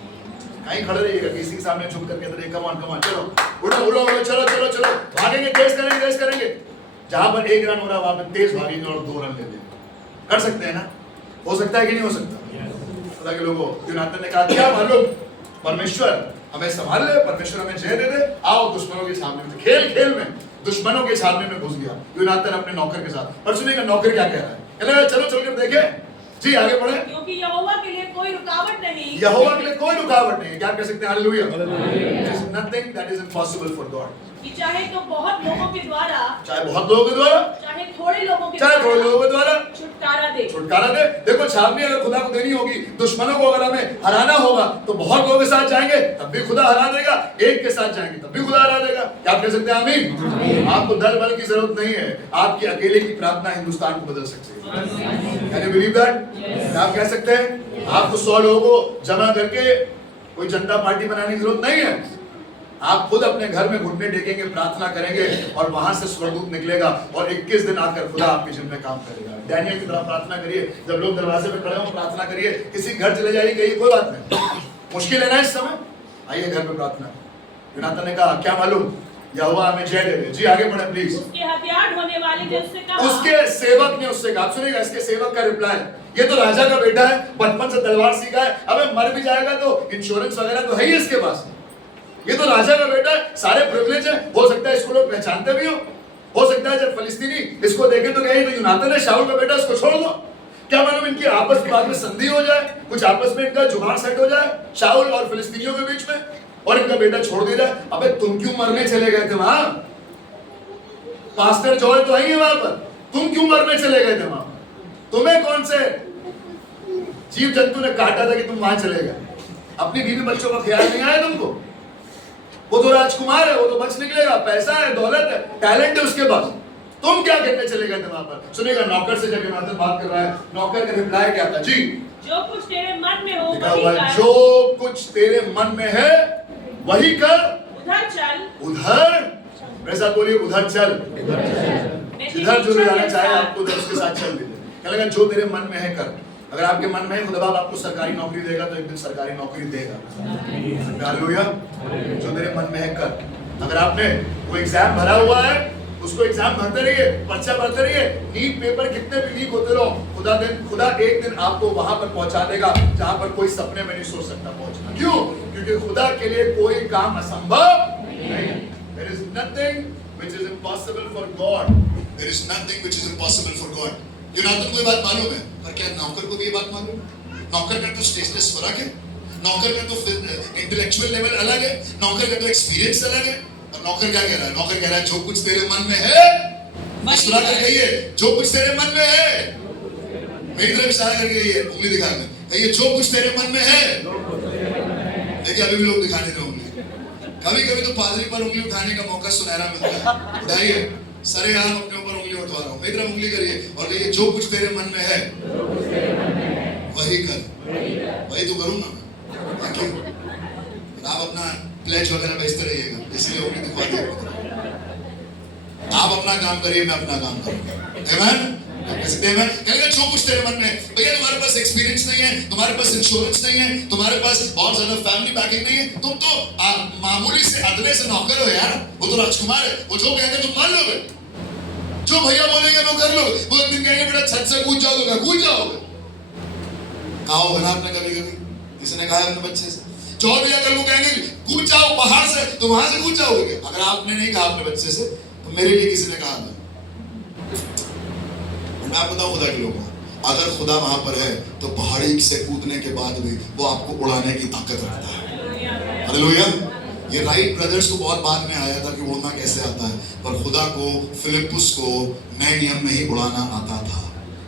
कहीं खड़े रहिएगा, किसी के सामने झुक करके कम ऑन, चलो उड़ो, चलो, भागेंगे, तेज करेंगे। जहां पर 1 रन हो रहा है वहां पर तेज भागेंगे और 2 रन ले लेंगे। कर सकते हैं ना, हो सकता है कि नहीं हो सकता। पता के लोगों, यूनातन ने कहा क्या मालूम, परमेश्वर हमें संभाल ले, परमेश्वर हमें जय दे दे, आओ दुश्मनों के सामने में। खेल में दुश्मनों के सामने में घुस गया यूनातन अपने नौकर के साथ। पर सुनिएगा नौकर क्या कह रहा है, कहला चलो चलकर देखें। जी आगे बढ़े। क्योंकि यहोवा के लिए कोई रुकावट नहीं। यहोवा के लिए कोई रुकावट नहीं। क्या कह सकते हैं hallelujah. There is nothing that is impossible for God। कि चाहे तो बहुत लोगों के द्वारा, चाहे बहुत लोगों के द्वारा, चाहे थोड़े लोगों के चाहे थोड़े लोगों के द्वारा छुटकारा दे। छुटकारा दे। देखो छावनी अगर खुदा को देनी होगी, दुश्मनों को अगर हमें हराना होगा तो बहुत लोगों के साथ जाएंगे तब भी खुदा हरा देगा, एक के साथ जाएंगे तब भी खुदा हरा देगा। क्या आप कह सकते हैं आमीन? आपको दल बल की जरूरत नहीं है, आपकी अकेले की प्रार्थना हिंदुस्तान को बदल सकती है। Can you believe that? क्या आप कह सकते हैं आपको 100 लोगों को जमा करके कोई जनता पार्टी बनाने की जरूरत नहीं है। आप खुद अपने घर में घुटने टेकेंगे, प्रार्थना करेंगे और वहां से स्वर्गदूत निकलेगा और 21 दिन आकर खुदा आपके जीवन में काम करेगा। डैनियल की तरह प्रार्थना करिए, जब लोग दरवाजे पे खड़े हो प्रार्थना करिए, किसी घर चले जाइए, कहिए कोई बात नहीं, मुश्किल है ना इस समय, आइए घर पे प्रार्थना। योनातान ने कहा क्या मालूम, यहोवा हमें जय दे दे। जी आगे बढ़े प्लीज। उसके हथियार ढोने वाले ने उससे कहा, उसके सेवक ने उससे कहा, सुनिएगा इसके सेवक का रिप्लाई, ये तो राजा का बेटा है, बचपन से तलवार सीखा है, अबे मर भी जाएगा तो इंश्योरेंस वगैरह तो है ही इसके पास, ये तो राजा का बेटा है, सारे प्रिविलेज है, हो सकता है इसको लोग पहचानते भी हो सकता है जब फलिस्तीनी इसको देखे तो कहे तो योनातान है शाऊल का बेटा, इसको छोड़ दो। क्या मालूम इनकी आपस में बाद में संधि हो जाए, कुछ आपस में इनका जुगाड़ सेट हो जाए शाऊल और फिलिस्तीनियों के बीच में, और इनका बेटा छोड़ दिया जाए। अबे तुम क्यों मरने चले गए थे वहां? पास्टर जॉय तो है वहां पर, तुम क्यों मरने चले गए थे वहां? तुम्हें कौन से जीव जंतु ने काटा था कि तुम वहां चले गए? अपनी बीवी बच्चों का ख्याल नहीं आया तुमको? वो तो राजकुमार है, वो तो बच निकलेगा, पैसा है, दौलत है, टैलेंट है उसके पास, तुम क्या करने चले गए थे वहां पर? सुनिएगा नौकर से जब योनातान बात कर रहा है, नौकर का रिप्लाई क्या था? जी जो कुछ तेरे मन में हो वही कर, जो कुछ तेरे मन में है वही कर, उधर चल, उधर मेरे साथ बोलिए, उधर चल, जिधर जो जाना चाहे आपको उधर उसके साथ चल दीजिए। क्या लगा? जो तेरे मन में है कर। अगर आपके मन में है खुदा बाप आपको सरकारी नौकरी देगा तो एक दिन सरकारी नौकरी देगा। हालेलुया। जो तेरे मन में है कर। अगर आपने वो एग्जाम भरा हुआ है उसको एग्जाम भरते रहिए, पर्चा भरते रहिए, नीट पेपर कितने भी लीक होते रहो, खुदा एक दिन आपको वहां पर पहुंचा देगा जहां पर कोई सपने में नहीं सोच सकता पहुंचना। क्यों? क्योंकि खुदा के लिए कोई काम असंभव नहीं। There is nothing which is impossible for God. There is nothing which is impossible for God. योनातान को ये बात मालूम है, पर क्या नौकर को भी ये बात मालूम है? नौकर का तो स्टेटस फर्क है, नौकर का तो इंटेलेक्चुअल लेवल अलग है, नौकर का तो एक्सपीरियंस अलग है। और नौकर क्या कह रहा है? नौकर कह रहा है जो कुछ तेरे मन में है, मुस्कुराकर कहिए जो कुछ तेरे मन में है। मेरी तरफ इशारा करके कहिए, उंगली दिखाकर कहिए जो कुछ तेरे मन में है। देखिए अभी भी लोग दिखाने दो उंगली। कभी कभी तो पादरी पर उंगली उठाने का मौका सुनहरा मिलता है। उठाइए, सरेआम अपने ऊपर उंगली उठवा रहा हूं, मेरी तरफ उंगली करिए और कहिए जो कुछ तेरे मन में है वही कर। वही तो करूंगा मैं। आप अपना प्लेज वगैरह भेजते रहिएगा, इसलिए उंगली दिखवा दिया। आप अपना काम करिए, मैं अपना काम करूंगा। आमीन। कहेगा जो कुछ तेरे मन में। भैया तुम्हारे पास एक्सपीरियंस नहीं है, तुम्हारे पास इंश्योरेंस नहीं है, तुम्हारे पास बहुत ज्यादा फैमिली बैकिंग नहीं है, तुम तो मामूली से अदले से नौकर हो यार। वो तो राजकुमार है, वो जो कहेंगे तुम मान लोगे, जो भैया बोलेंगे वो कर लो। वो एक दिन कहेंगे बेटा छत से कूद जाओगे, कूद जाओगे। कहा होगा ना आपने कभी कभी, किसी ने कहा अपने बच्चे से, जो भैया कल वो कहेंगे कूद जाओ बाहर से, तो वहां से कूद जाओगे। अगर आपने नहीं कहा अपने बच्चे से तो मेरे लिए किसी ने कहा था। मैं आपको बताऊं खुदा के लोगों, अगर खुदा वहां पर है तो पहाड़ी से कूदने के बाद भी वो आपको उड़ाने की ताकत रखता है। हालेलुया। ये राइट ब्रदर्स को बहुत बाद में आया था कि उड़ना कैसे आता है, पर खुदा को फिलिप्पुस को नए नियम में ही उड़ाना आता था।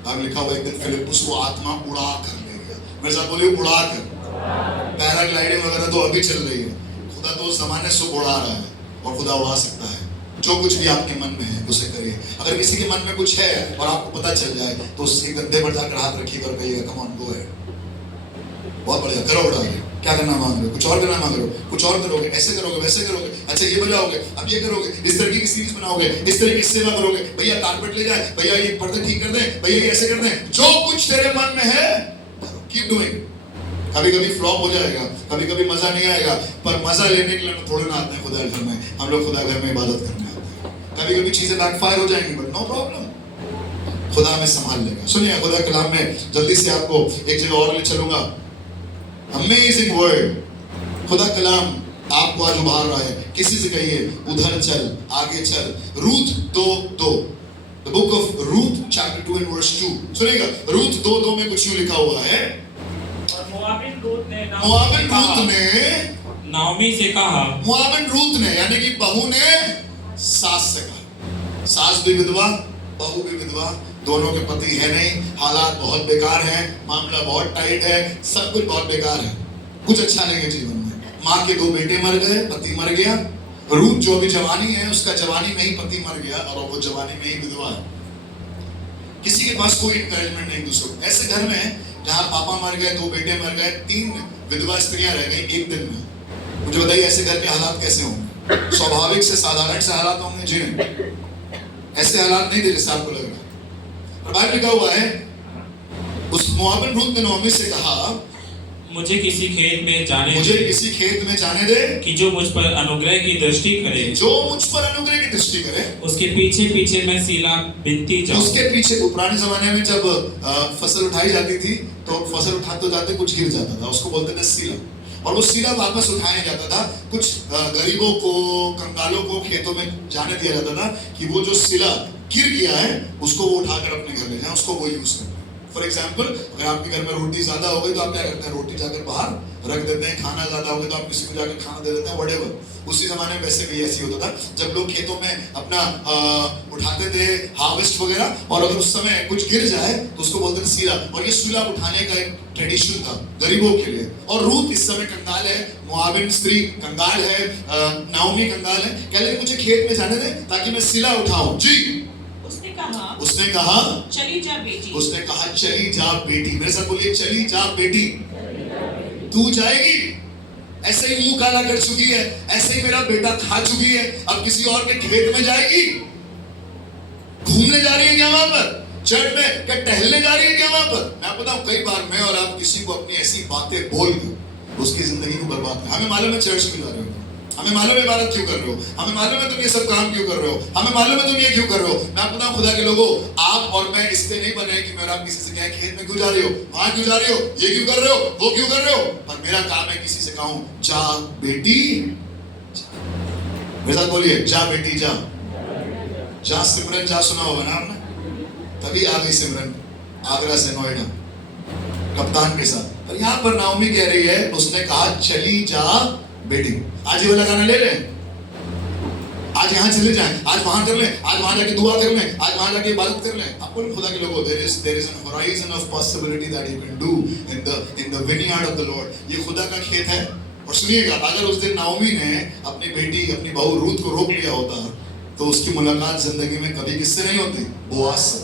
अब लिखा हुआ एक दिन फिलिप्पुस को आत्मा उड़ा कर ले गया। मेरे साथ बोलिए उड़ा कर। पैराग्लाइडिंग वगैरह तो अभी चल रही है, खुदा तो उस जमाने से उड़ा रहा है और खुदा उड़ा सकता है। जो कुछ भी आपके मन में है उसे करिए। अगर किसी के मन में कुछ है और आपको पता चल जाए तो उसके गद्दे पर जाकर हाथ रखिएगा और कहिएगा कम ऑन गो है, बहुत बढ़िया, करो उड़ा के। क्या करना मांग रहे हो? कुछ और करना मांग रहे हो? कुछ और करोगे, ऐसे करोगे, वैसे करोगे, अच्छा ये बजाओगे, अब ये करोगे, इस तरीके की सीरीज बनाओगे, इस तरीके की सेवा करोगे, भैया कारपेट ले जाए, भैया ये पर्दे ठीक कर दें, भैया ये ऐसे कर दें। जो कुछ तेरे मन में है कीप डूइंग। कभी कभी फ्लॉप हो जाएगा, कभी कभी मजा नहीं आएगा, पर मजा लेने के लिए थोड़े ना आते हैं खुदा घर में। हम लोग खुदा घर में इबादत करने आते हैं। कभी कभी चीजें बैकफायर हो जाएंगी, बट नो प्रॉब्लम, खुदा हमें संभाल लेगा। सुनिए खुदा कलाम में जल्दी से आपको एक जगह और ले चलूंगा। अमेजिंग वर्ड, खुदा कलाम आपको आज उभार रहा है। किसी से कहिए उधर चल, आगे चल। Ruth 2:2, the book of Ruth chapter 2 and verse 2। सुनिएगा, रूथ 2:2 में कुछ यूं लिखा हुआ है, मोआबिन रूथ ने नाओमी से कहा, मोआबिन रूत ने यानी कि बहू ने सास से कहा। सास भी विधवा, बहू भी विधवा, दोनों के पति है नहीं, हालात बहुत बेकार हैं, मामला बहुत टाइट है, सब कुछ बहुत बेकार है, कुछ अच्छा नहीं है जीवन में। माँ के 2 बेटे मर गए, पति मर गया। रूत जो अभी जवानी है, उसका जवानी में ही पति मर गया और वो जवानी में ही विधवा है। किसी के पास कोई इंकरेजमेंट नहीं दूसरों को। ऐसे घर में जहाँ पापा मर गए, 2 बेटे मर गए, 3 विधवा स्त्रियां रह गई एक दिन में। मुझे बताइए ऐसे घर के हालात कैसे होंगे? स्वाभाविक से साधारण से हालात होंगे जी नहीं, ऐसे हालात नहीं थे जैसे आपको लग रहा है। और बाइबल लिखा हुआ है, उस मोआबिन रूत ने नओमी से कहा, मुझे किसी खेत में जाने दे कि जो मुझ पर अनुग्रह की दृष्टि करे, उसके पीछे पीछे मैं सीला बिनती जाऊं। उसके पीछे, पुराने जमाने में जब फसल उठाई जाती थी तो फसल उठाते जाते कुछ गिर जाता था, उसको बोलते थे सीला, और वो सीला वापस उठाया जाता था। कुछ गरीबों को, कंगालों को खेतों में जाने दिया जाता था कि वो जो सीला गिर गया है उसको वो उठाकर अपने घर ले जाए, उसको वो यूज करें। फॉर एग्जाम्पल, अगर आपके घर में रोटी ज्यादा हो गई तो आप क्या करते हैं? रोटी जाकर बाहर रख देते हैं। खाना ज्यादा हो गया तो आप किसी को जाकर खाना दे देते हैं, व्हाटएवर। उसी जमाने में वैसे भी ऐसे होता था, जब लोग खेतों में अपना उठाते थे हार्वेस्ट वगैरह, और अगर उस समय कुछ गिर जाए तो उसको बोलते थे सीला, और ये सीला उठाने का एक ट्रेडिशन था गरीबों के लिए। और रूत इस समय कंगाल है, मोआबिन स्त्री कंगाल है, नाओमी कंगाल है, कह रही मुझे खेत में जाने दे ताकि मैं सीला उठाऊं। जी, उसने कहा चली जा बेटी। उसने कहा चली जा बेटी। मेरे साथ बोलिए, चली जा बेटी। तू जाएगी, ऐसे ही मुंह काला कर चुकी है, ऐसे ही मेरा बेटा खा चुकी है, अब किसी और के खेत में जाएगी? घूमने जा रही है क्या वहां पर? चर्च में क्या टहलने जा रही है क्या वहां पर? मैं आपको बताऊं, कई बार मैं और आप किसी को अपनी ऐसी बातें बोलकर उसकी जिंदगी को बर्बाद कर। हमें मालूम है चर्च क्यों जा रहे हो, हमें मालूम है इबादत क्यों कर रहे हो, हमें मालूम है तुम ये सब काम क्यों कर रहे हो, हमें मालूम है तुम ये क्यों कर रहे हो। मैं आपको बताऊं, खुदा के लोगों, आप और मैं इसलिए नहीं बने कि मैं आप किसी से कहें खेत में क्यों जा रही हो, वहां क्यों जा रही हो, ये क्यों कर रहे हो, वो क्यों कर रहे हो। पर मेरा काम है किसी से कहूं, जा बेटी। मेरे साथ बोलिए, जा बेटी जा। जा सिमरन, जा सुना होगा ना आपने, तभी आ गई सिमरन आगरा से नोएडा कप्तान के साथ। पर यहाँ पर नाओमी कह रही है, उसने कहा चली जा बेटी। आज ये वाला गाना ले लें, आज यहाँ चले जाएं, आज वहां कर लें, आज वहां जाके दुआ कर लें, आज वहां जाके इबादत कर लें। आपको खुदा के लोगों, there is an horizon of possibility that you can do in the vineyard of the Lord। ये खुदा का खेत है। और सुनिएगा, अगर उस दिन नाओमी ने अपनी बेटी, अपनी बहू रूत को रोक लिया होता तो उसकी मुलाकात जिंदगी में कभी किससे नहीं होती? बोआज से।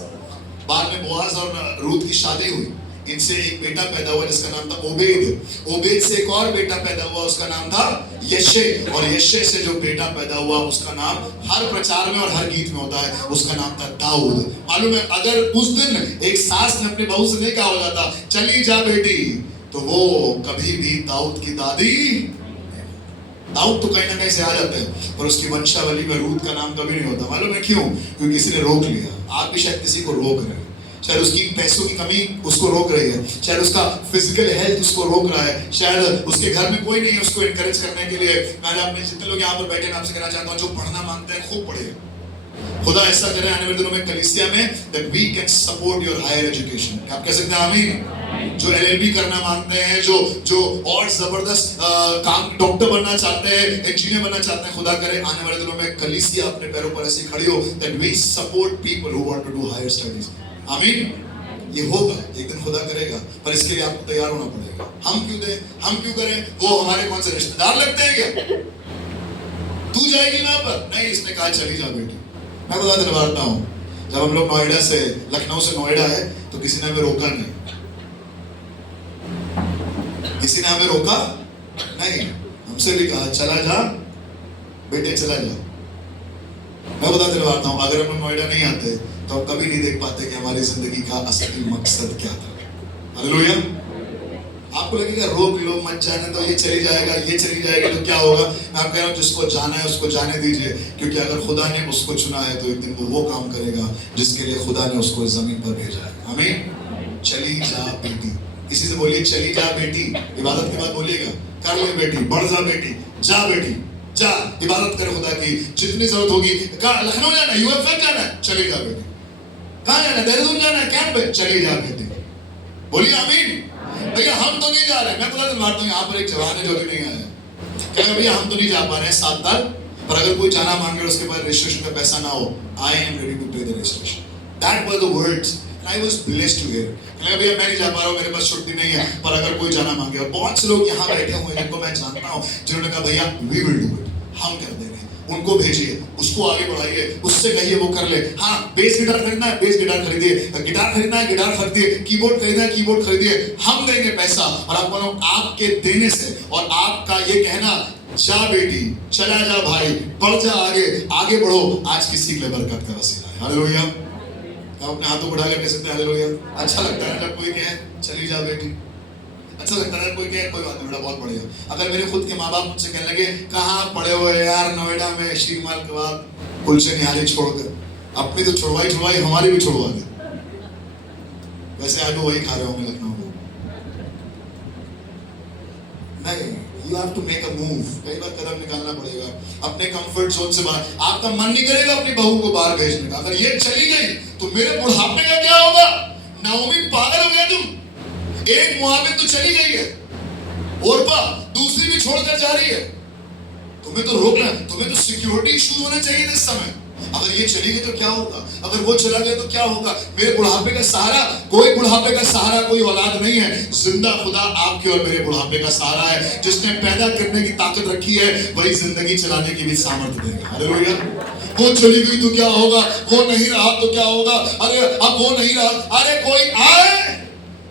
बाद में बोआज और रूत की शादी हुई, इनसे एक बेटा पैदा हुआ जिसका नाम था ओबेद। ओबेद से एक और बेटा पैदा हुआ, उसका नाम था यशे। और यशे से जो बेटा पैदा हुआ उसका नाम हर प्रचार में और हर गीत में होता है, उसका नाम था दाऊद। मालूम है, अगर उस दिन एक सास ने अपनी बहू से नहीं कहा होता था चली जा बेटी, तो वो कभी भी दाऊद की दादी, दाऊद तो कहीं ना कहीं से आ जाते हैं, पर उसकी वंशावली में रूत का नाम कभी नहीं होता। मालूम है क्यों? क्योंकि किसी ने रोक लिया। आप भी शायद किसी को रोक रहे हैं, शायद उसकी पैसों की कमी उसको रोक रही है, शायद उसका फिजिकल हेल्थ उसको रोक रहा है, शायद उसके घर में कोई नहीं है उसको एनकरेज करने के लिए। मैं आपने जितने लोग यहाँ पर बैठे हैं आपसे कहना चाहता हूँ, जो पढ़ना मांगते हैं खूब पढ़े। खुदा ऐसा करे आने वाले दिनों में कलीसिया में that we can support your higher education। आप कह सकते हैं आमीन। जो LLB करना मांगते हैं, जो और जबरदस्त काम, डॉक्टर बनना चाहते हैं, इंजीनियर बनना चाहते हैं, खुदा करे आने वाले दिनों में कलीसिया अपने पैरों पर ऐसी खड़ी हो that we support people who want to do higher studies। आमीन। ये होगा एक दिन, खुदा करेगा, पर इसके लिए आपको तैयार होना पड़ेगा। हम क्यों दें, हम क्यों करें? वो हमारे कौन से रिश्तेदार लगते हैं क्या? तू जाएगी वहां पर? नहीं, इसने कहा चली जा बेटी। मैं बता दिलवाता हूँ, जब हम लोग नोएडा से, लखनऊ से नोएडा है, तो किसी ने हमें रोका नहीं, किसी ने हमें रोका नहीं, हमसे भी कहा चला जा बेटे, चला जा। मैं बता दिलवाता हूँ, अगर हम नोएडा नहीं आते तो हम कभी नहीं देख पाते कि हमारी जिंदगी का असली मकसद क्या था। हालेलुया। आपको लगेगा रोक लो, मत जाने तो ये चली जाएगा, ये चली जाएगी तो क्या होगा? मैं आप कह रहा हूँ, जिसको जाना है उसको जाने दीजिए, क्योंकि अगर खुदा ने उसको चुना है तो एक दिन वो काम करेगा जिसके लिए खुदा ने उसको जमीन पर भेजा है। आमीन। चली जा बेटी। किसी से बोलिए चली जा बेटी। इबादत के बाद बोलिएगा कर ले बेटी, बढ़ जा बेटी, जा बेटी, जा इबादत कर खुदा की। जितनी जरूरत होगी, कहाँ लखनऊ जाना है, UFM जाना है, चली जा बेटी। कहाँ जाना है, देहरादून जाना है, कैंप पे, चली जा बेटी। बोलिए आमीन। भैया हम तो नहीं जा रहे। मैं खुदा दिलवाता हूँ, यहाँ पर एक जवान है जो भी नहीं आया, कहेंगे भैया हम तो नहीं जा पा रहे हैं 7 साल, पर अगर कोई जाना मांगे और उसके पास रजिस्ट्रेशन का पैसा ना हो, I am ready to pay the registration. That were the words and I was blessed to hear. कहेंगे भैया मैं नहीं जा पा रहा हूँ, मेरे पास छुट्टी नहीं है, पर अगर कोई जाना मांगे। और बहुत से लोग यहाँ बैठे हुए हैं जिनको मैं जानता हूँ जिन्होंने कहा भैया वी विल डू इट, हम कर देंगे। उनको भेजिए, उसको आगे बढ़ाइए, उससे कहिए वो कर ले। हाँ, बेस गिटार खरीदना है, बेस गिटार खरीदिए, गिटार खरीदना है, गिटार खरीदिए, कीबोर्ड खरीदना है, कीबोर्ड खरीदिए। हम देंगे पैसा और आप बोलो आपके देने से और आपका ये कहना जा बेटी, चला जा भाई, बढ़ जा आगे, आगे बढ़ो, आज किसी के लिए बरकत का वसीला है। हालेलुया। अपने हाथों को उठाकर कह सकते हैं हालेलुया। अच्छा लगता है जब कोई कहे चली जा बेटी, अच्छा लगता है कोई कहे कोई बात नहीं बेटा बहुत बढ़िया। अगर मेरे खुद के माँ बाप मुझसे कहने लगे कहाँ पड़े हुए यार नोएडा में शीरमाल के बाद कुलचे निहारी छोड़कर, अपनी तो छुड़वाई हमारी भी छुड़वा दे। वैसे आज वही खा रहे होंगे लखनऊ में। नहीं, you have to make a move। कई बार कदम निकालना पड़ेगा अपने कंफर्ट जोन से बाहर। आपका मन नहीं करेगा अपनी बहू को बाहर भेजने का, अगर ये चली गई तो मेरे बुढ़ापे का क्या होगा? नाओमी पागल हो गया तुम। एक मुआविन तो चली गई है, ओरपा दूसरी भी छोड़कर जा रही है। तुम्हें तो रोकना, तुम्हें तो सिक्योरिटी इश्यूज होने चाहिए इस समय। अगर ये चली गई तो क्या होगा? अगर वो चला गया तो क्या होगा? मेरे बुढ़ापे का सहारा, कोई बुढ़ापे का सहारा कोई औलाद नहीं है। जिंदा खुदा आपके और मेरे बुढ़ापे का सहारा है। जिसने पैदा करने की ताकत रखी है वही जिंदगी चलाने की भी सामर्थ्य देगा। हालेलुया। वो चली गई तो क्या होगा? वो नहीं रहा तो क्या होगा? अरे अब वो नहीं रहा, अरे कोई आए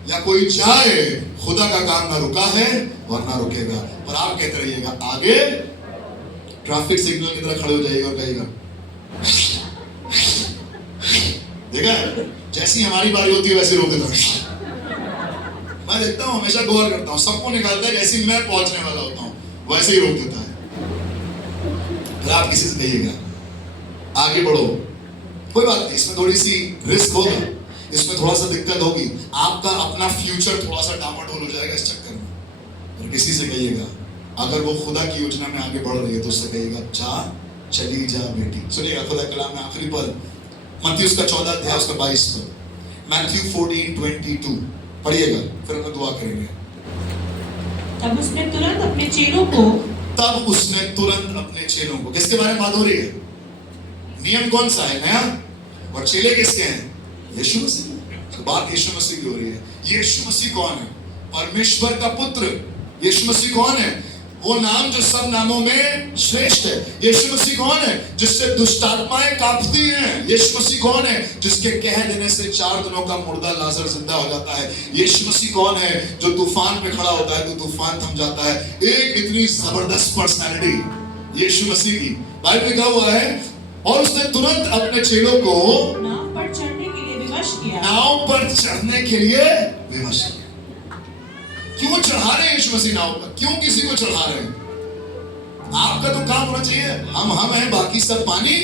या कोई जाए, खुदा का काम ना रुका है और ना रुकेगा। और आप कहते रहिएगा आगे, ट्रैफिक सिग्नल की तरह खड़े हो जाइएगा और कहिएगा देखा है? जैसी हमारी बारी होती है वैसे रोक देता है। मैं देखता हूँ, हमेशा गौर करता हूँ, सबको निकालता है जैसे मैं पहुंचने वाला होता हूँ वैसे ही रोक देता है। फिर आप किसी से कहिएगा आगे बढ़ो, कोई बात नहीं, इसमें थोड़ी सी रिस्क होगा, इसमें थोड़ा सा दिक्कत होगी, आपका अपना फ्यूचर थोड़ा सा डामाडोल हो जाएगा इस चक्कर में। और किसी से कहिएगा अगर वो खुदा की योजना में आगे बढ़ रही है तो उससे कहिएगा जा, चली जा बेटी। सुनिएगा खुदा कलाम में आखिरी पद, मत्ती उसका 14 अध्याय उसका 22 पद, मैथ्यू 14:22 पढ़िएगा, फिर हम दुआ करेंगे। तब उसने तुरंत अपने चेलों को, किसके बारे में बात हो रही है? नियम कौन सा है? नया। और चेले किसके हैं? यीशु मसीह। तो बात यीशु मसीह की हो रही है। यीशु मसीह कौन है? परमेश्वर का पुत्र। यीशु मसीह कौन है? वो नाम जो सब नामों में श्रेष्ठ है। यीशु मसीह कौन है? जिससे दुष्ट आत्माएं कांपती हैं। यीशु मसीह कौन है? जिसके कह देने से 4 दिनों का मुर्दा लाजर जिंदा हो जाता है। यीशु मसीह कौन है? जो तूफान पे खड़ा होता है तो तूफान थम जाता है। एक इतनी जबरदस्त पर्सनालिटी यीशु मसीह की। बाइबल में लिखा हुआ है और उसने तुरंत अपने चेलों को नाव पर चढ़ने के लिए विवश किया। नाव पर चढ़ने के लिए विवश किया। क्यों चढ़ा रहे हैं यीशु मसीह नाव पर? क्यों किसी को चढ़ा रहे हैं? आपका तो काम होना चाहिए, हम हैं, बाकी सब पानी।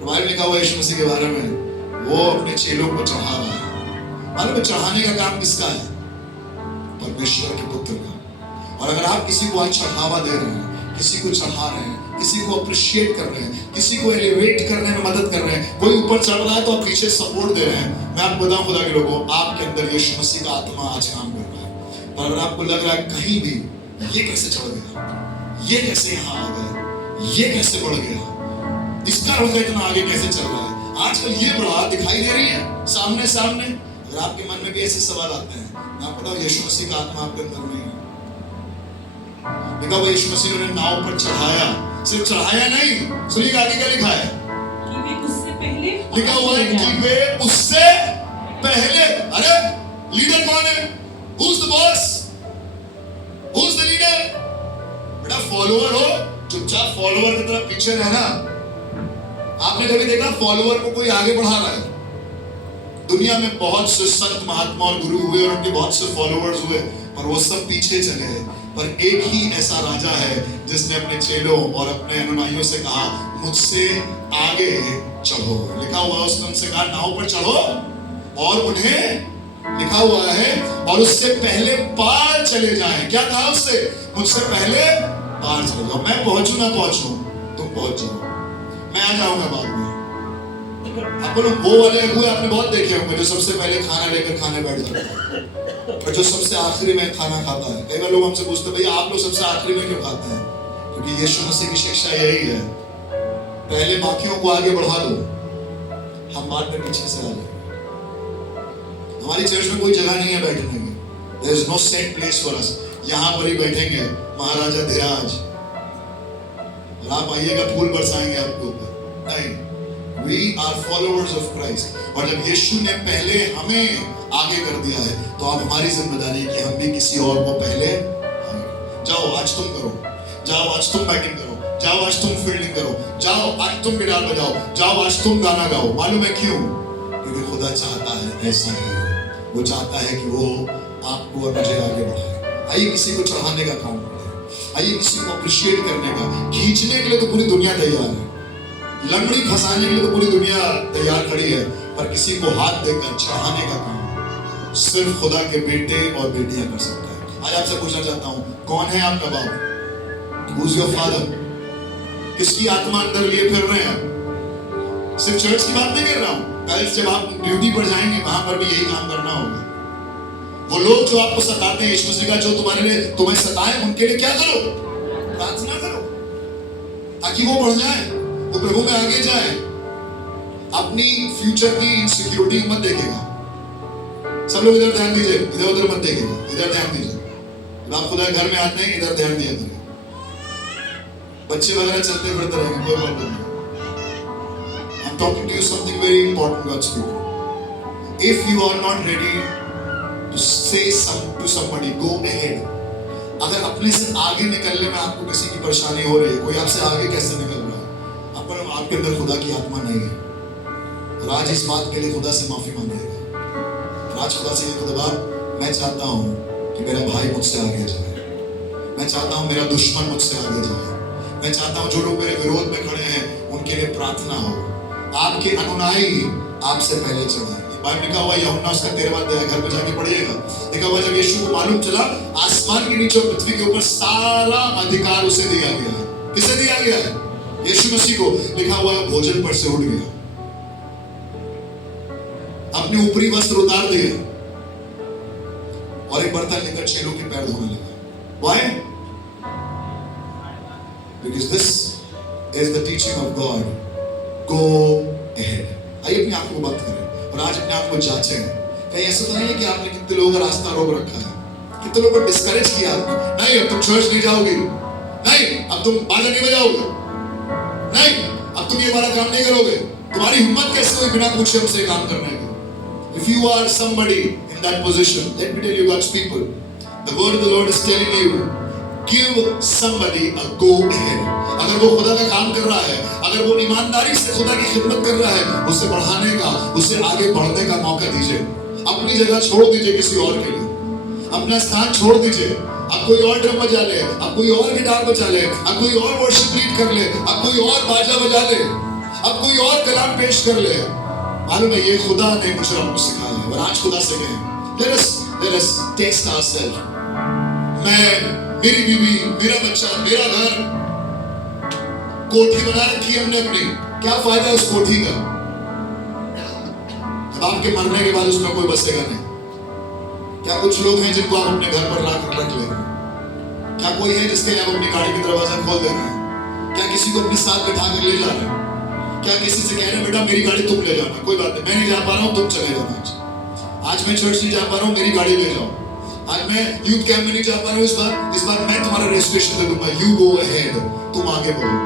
बाइबल लिखा हुआ है यीशु मसीह के बारे में, वो अपने चेलों को चढ़ा रहा है। मालूम है चढ़ाने का काम किसका है? परमेश्वर के पुत्र का। और अगर आप किसी को आज चढ़ावा दे रहे हैं, किसी को चढ़ा रहे हैं, किसी को अप्रिशिएट कर रहे हैं, किसी को एलिवेट करने में मदद कर रहे हैं, कोई ऊपर चढ़ रहा है तो आप पीछे सपोर्ट दे रहे हैं, मैं आपको बताऊं खुदा के लोगों, आपके अंदर यीशु मसीह का आत्मा आज काम कर रहा है। पर अगर आपको लग रहा है कहीं भी ये कैसे चढ़ गया, ये कैसे यहाँ आ गया, ये कैसे बढ़ गया, इसका रुख इतना आगे कैसे चल रहा है, आजकल ये बढ़ा दिखाई दे रही है सामने सामने, अगर आपके मन में भी ऐसे सवाल आते हैं, मैं आपको बताऊं यीशु मसीह का आत्मा आपके अंदर नहीं है। देखा वो यीशु मसीह ने नाव पर चढ़ाया, सिर्फ चढ़ाया नहीं, सुनिए आगे क्या लिखा है कि वे उससे पहले, लिखा हुआ है कि वे उससे पहले। अरे लीडर कौन है? Who's the boss? Who's the leader? बेटा फॉलोअर हो, चुपचाप फॉलोअर की तरफ पीछे रहना। आपने कभी देखा फॉलोअर को कोई आगे बढ़ा रहा है? दुनिया में बहुत से संत महात्मा और गुरु हुए और उनके बहुत से फॉलोअर्स हुए, पर वो सब पीछे चले। पर एक ही ऐसा राजा है जिसने अपने चेलों और अपने अनुयायियों से कहा मुझसे आगे चढ़ो। लिखा हुआ है उसने उनसे कहा नाव पर चढ़ो, और उन्हें लिखा हुआ है और उससे पहले पार चले जाएं। क्या कहा उससे? मुझसे पहले पार चले जाओ। मैं पहुंचू ना पहुंचू, तुम पहुंच जाओ, मैं आ जाऊंगा बाद में। आप बोलो वो वाले अगुए आपने बहुत देखे होंगे जो सबसे पहले खाना लेकर खाने बैठ जाते हैं और जो सबसे आखिरी में खाना खाता है। कई बार लोग हमसे पूछते हैं भैया आप लोग सबसे आखिरी में क्यों खाते हैं? क्योंकि यीशु मसीह की शिक्षा यही है, पहले बाकियों को आगे बढ़ा दो, हम बाद में पीछे से आ जाए। हमारी चर्च में कोई जगह नहीं है बैठने की, there is no set place for us. यहाँ पर ही बैठेंगे महाराजा धीराज और आप आइएगा फूल बरसाएंगे आपके ऊपर, नहीं। We are followers of Christ। और जब यीशु ने पहले हमें आगे कर दिया है तो अब हमारी जिम्मेदारी है कि हम भी किसी और को पहले जाओ आज तुम करो, जाओ आज तुम बैटिंग करो, जाओ आज तुम फील्डिंग करो, जाओ आज तुम गिटार बजाओ, जाओ आज तुम गाना गाओ। मालूम है क्यों? क्योंकि खुदा चाहता है ऐसा ही, वो चाहता है कि वो आपको और मुझे आगे बढ़ाए। आइए किसी को चढ़ाने का काम करें, आइए किसी को अप्रिशिएट करने का, खींचने के लिए तो पूरी दुनिया तैयार है, लंगड़ी फंसाने के लिए तो पूरी दुनिया तैयार खड़ी है, पर किसी को हाथ देकर चढ़ाने का काम सिर्फ खुदा के बेटे और बेटियां कर सकता है। आज आपसे पूछना चाहता हूं, कौन है आपका बाप? Who's your father? किसकी आत्मा अंदर लिए फिर रहे हैं आप? सिर्फ चर्च की बात नहीं कर रहा हूं, कल जब आप ड्यूटी पर जाएंगे वहां पर भी यही काम करना होगा। वो लोग जो आपको सताते हैं, यीशु मसीह का जो तुम्हारे लिए तुम्हें सताए, उनके लिए क्या करो? प्रार्थना करो ताकि वो बढ़ जाए, वो प्रभु में आगे जाए। अपनी फ्यूचर की इनसिक्योरिटी मत देखेगा। सब लोग इधर ध्यान दीजिए, इधर उधर मत देखिएगा, इधर ध्यान दीजिए। जब आप खुदा घर में आते हैं इधर ध्यान दिया करें। बच्चे वगैरह चलते फिरते रहेंगे, कोई प्रॉब्लम नहीं। I'm talking to you something very important, God's people. If you are not ready to say to somebody, go ahead. अगर अपने से आगे निकलने में आपको किसी की परेशानी हो रही है, कोई आपसे आगे कैसे निकल रहा है, आपके अंदर खुदा की आत्मा नहीं है, और आज इस बात के लिए खुदा से माफी मांगिएगा। आज खुदा से ये खुदा, मैं चाहता हूँ कि मेरा भाई मुझसे आगे जाए, मैं चाहता हूँ मेरा दुश्मन मुझसे आगे जाए, मैं चाहता हूँ जो लोग मेरे विरोध में खड़े हैं उनके लिए प्रार्थना हो। आपके अनुयायी आपसे पहले चढ़े। बाइबल लिखा हुआ यूहन्ना उसका 13वां अध्याय, घर पे जाके पढ़िएगा। लिखा हुआ जब यीशु को मालूम चला आसमान के नीचे और पृथ्वी के ऊपर सारा अधिकार उसे दिया गया है। किसे दिया गया है? यीशु मसीह को। लिखा हुआ है भोजन पर से उठ गया, अपने ऊपरी वस्त्र उतार दिए और एक बर्तन लेकर चेलों के पैर धोने लगा। Why? Because this is the teaching of God. Go ahead. आइए अपने आप को बंद करें और आज अपने आप को जांचें। कहीं ऐसा तो नहीं है कि आपने कितने लोगों का रास्ता रोक रखा है, कितने लोगों को डिस्करेज किया आपने? नहीं अब तुम चर्च नहीं जाओगे, नहीं अब तुम बाजा नहीं बजाओगे, नहीं अब तुम ये वाला काम नहीं करोगे। तुम्हारी हिम्मत कैसे हुई बिना पूछे हमसे काम करने की? If you are somebody in that position, let me tell you God's people, the word of the Lord is telling you, give somebody a go ahead. अगर वो खुदा का काम कर रहा है, अगर वो ईमानदारी से खुदा की खिदमत कर रहा है, उसे बढ़ाने का, उसे आगे बढ़ने का मौका दीजिए। अपनी जगह छोड़ दीजिए किसी और के लिए, अपना स्थान छोड़ दीजिए। अब कोई और ड्रम बजा ले, अब कोई और गिटार बजा ले, अब कोई और वर्शिप लीड कर ले, अब कोई और बाजा बजा ले, अब कोई और कलाम पेश कर ले। मालूम है ये खुदा ने कुछ आपको सिखाया है। और आज खुदा से कहें, let us taste ourselves। मैं, मेरी बीवी, मेरा बच्चा, मेरा घर, कोठी बना रखी है हमने अपनी, क्या फायदा उस कोठी का जब आपके मरने के बाद उसमें कोई बसेगा नहीं? क्या कुछ लोग हैं जिनको आप अपने घर पर रख लेंगे? क्या कोई है जिसके लिए आप अपनी गाड़ी की दरवाजा खोल देंगे? क्या किसी को अपने साथ बिठा कर ले जा रहे हैं? क्या किसी से कह रहे हैं बेटा मेरी गाड़ी तुम ले जाना, कोई बात नहीं, मैं नहीं जा पा रहा हूँ तुम चले जाना, आज मैं चर्च नहीं जा पा रहा हूँ मेरी गाड़ी ले जाओ, आज मैं यूथ कैंप में नहीं जा पा रहा हूँ, इस बार मैं तुम्हारा रजिस्ट्रेशन दे दूंगा, यू गो अहेड, तुम आगे बढ़ो।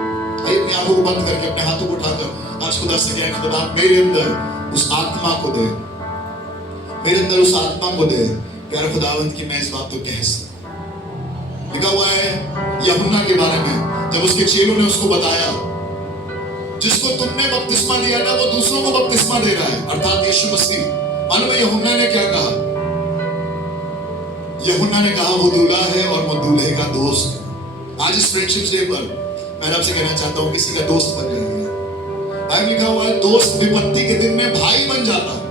भाई अपनी आंखों को बंद करके अपने हाथों को उठाकर आज खुदा से कहें खुदा आप मेरे अंदर उस आत्मा को दे, मेरे अंदर उस आत्मा को दे प्यारे खुदावंद की मैं इस बात को कह सकूं। लिखा हुआ है यूहन्ना के बारे में, जब उसके चेलों ने उसको बताया जिसको तुमने बपतिस्मा दिया था वो दूसरों को बपतिस्मा दे रहा है, अर्थात यीशु मसीह। मालूम है यूहन्ना ने क्या कहा? यूहन्ना ने कहा वो दूल्हा है और मैं दूल्हे का दोस्त। आज इस फ्रेंडशिप डे पर मैं आपसे कहना चाहता हूँ किसी का दोस्त बन जाइए। बाइबल लिखा हुआ है दोस्त विपत्ति के दिन में भाई बन जाता है।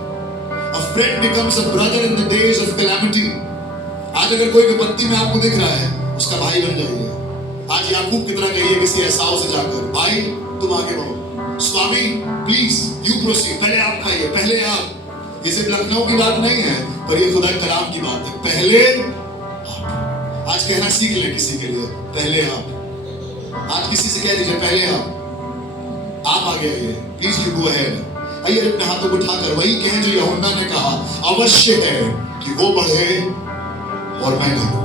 A friend becomes a brother in the days of calamity. आज अगर कोई विपत्ति में आपको दिख रहा है उसका भाई बन जाइए। आज याकूब की तरह कहिए किसी एसाव से जाकर, भाई तुम आगे बढ़ो, स्वामी प्लीज यू प्रोसीड, पहले आप खाइए, पहले आप। ये सिर्फ लखनऊ की बात नहीं है, पर ये खुदा कलाम की बात है। पहले आप। आज कहना सीख ले किसी के लिए, पहले आप। आज किसी से कह दीजिए पहले आप आगे आइए, प्लीज यू गो अहेड। आइए अपने हाथों को उठाकर वही कहें जो यूहन्ना ने कहा, अवश्य है कि वो बढ़े और मैं घटूं।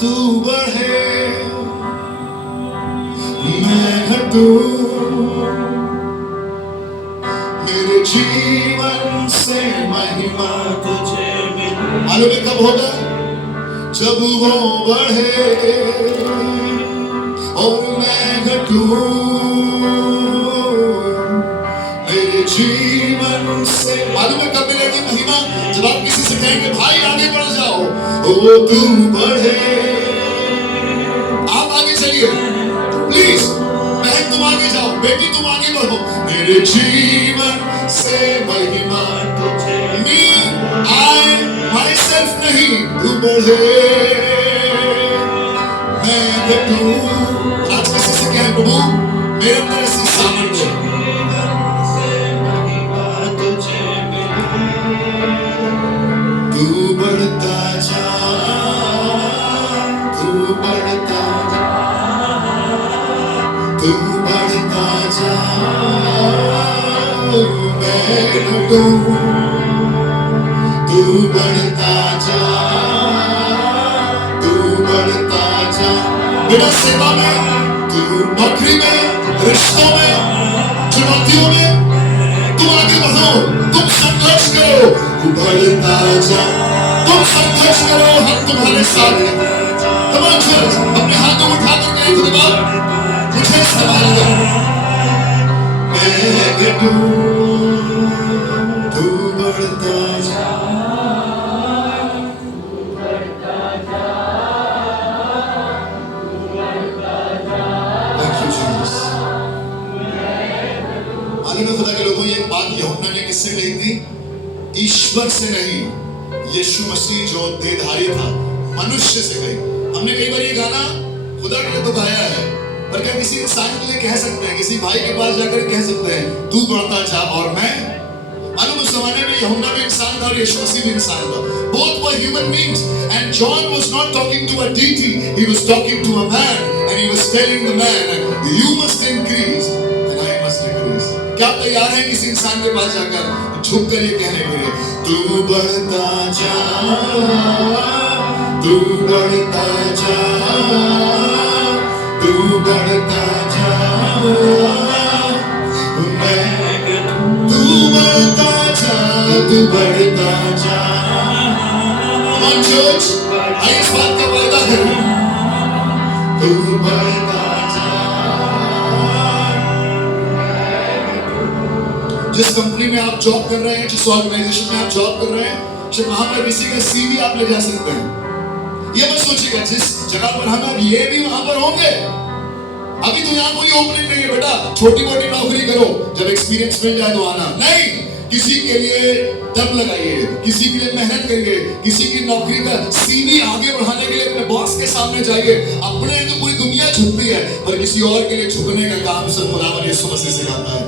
तू बढ़े मैं घटूं, मेरे जीवन से महिमा तुझे मिले। मालूम है कब होगा? जब वो बढ़े और मैं घटूं, मेरे जीवन से। मालूम है कब मिलेगी महिमा? जब आप किसी से कहेंगे भाई आगे बढ़ जाओ, वो तू बढ़े। आप आगे चलिए प्लीज, बहन तुम आगे जाओ, बेटी तुम आगे बढ़ो। मेरे जीवन से महिमा तुझे, मी आई माई सेल्फ नहीं, तू बढ़े मैं घटूं। आज किसी से कहें प्रभु मेरे अंदर ऐसी सामर्थ्य, तू बढ़ता जा, तू बढ़ता जा, तू बढ़ता जा, मैं घटूं। तू बढ़ता जा, तू बढ़ता जा। बेटा सेवा में, तू नौकरी में, रिश्तों में, चुनौतियों में तुम आगे बढ़ो, तुम संघर्ष करो, तू बढ़ता जा। तुम संघर्ष करो, हम तुम्हारे साथ हैं। तमाम चर्च अपने हाथों को उठा करके एक बार मुझे सवाल दो, मैं घटूं, तू बढ़ता जा। खुदा के लोगों, ये एक बात यूहन्ना ने किससे कही थी? ईश्वर से नहीं, यीशु मसीह जो देहधारी था मनुष्य से कही। हमने कई बार ये गाना खुदा के लिए तो गाया है, पर क्या किसी इंसान के लिए कह सकते हैं? किसी भाई के पास जाकर कह सकते हैं तू बढ़ता जा और मैं? मालूम उस जमाने में यूहन्ना भी इंसान था और यीशु मसीह भी इंसान था। Both were human beings and John was not talking to a deity, he was talking to a man and he was telling the man, you must increase and I must decrease। क्या आप तैयार हैं किसी इंसान के पास जाकर झुक कर ये कहने के लिए, तू बढ़ता जा, तू बढ़ता जा, तू बढ़ता जा, तू बढ़ता जा, तू बढ़ता जा। चर्च आइए इस बात का वायदा करें, तू बढ़ता जा। जिस कंपनी में आप जॉब कर रहे हैं, जिस ऑर्गेनाइजेशन में आप जॉब कर रहे हैं, शायद वहां पर किसी का सीवी आप ले जा सकते हैं। ये मत सोचिएगा जिस जगह पर हम ये भी वहां पर होंगे। अभी तो यहाँ कोई ओपनिंग नहीं है बेटा, छोटी मोटी नौकरी करो, जब एक्सपीरियंस मिल जाए तो आना। नहीं, किसी के लिए दम लगाइए, किसी के लिए मेहनत करिए, किसी की नौकरी का सीवी आगे बढ़ाने के लिए अपने बॉस के सामने जाइए। अपने लिए तो पूरी दुनिया झुकती है, पर किसी और के लिए झुकने का काम सिर्फ खुदावन यीशु मसीह सिखाता है।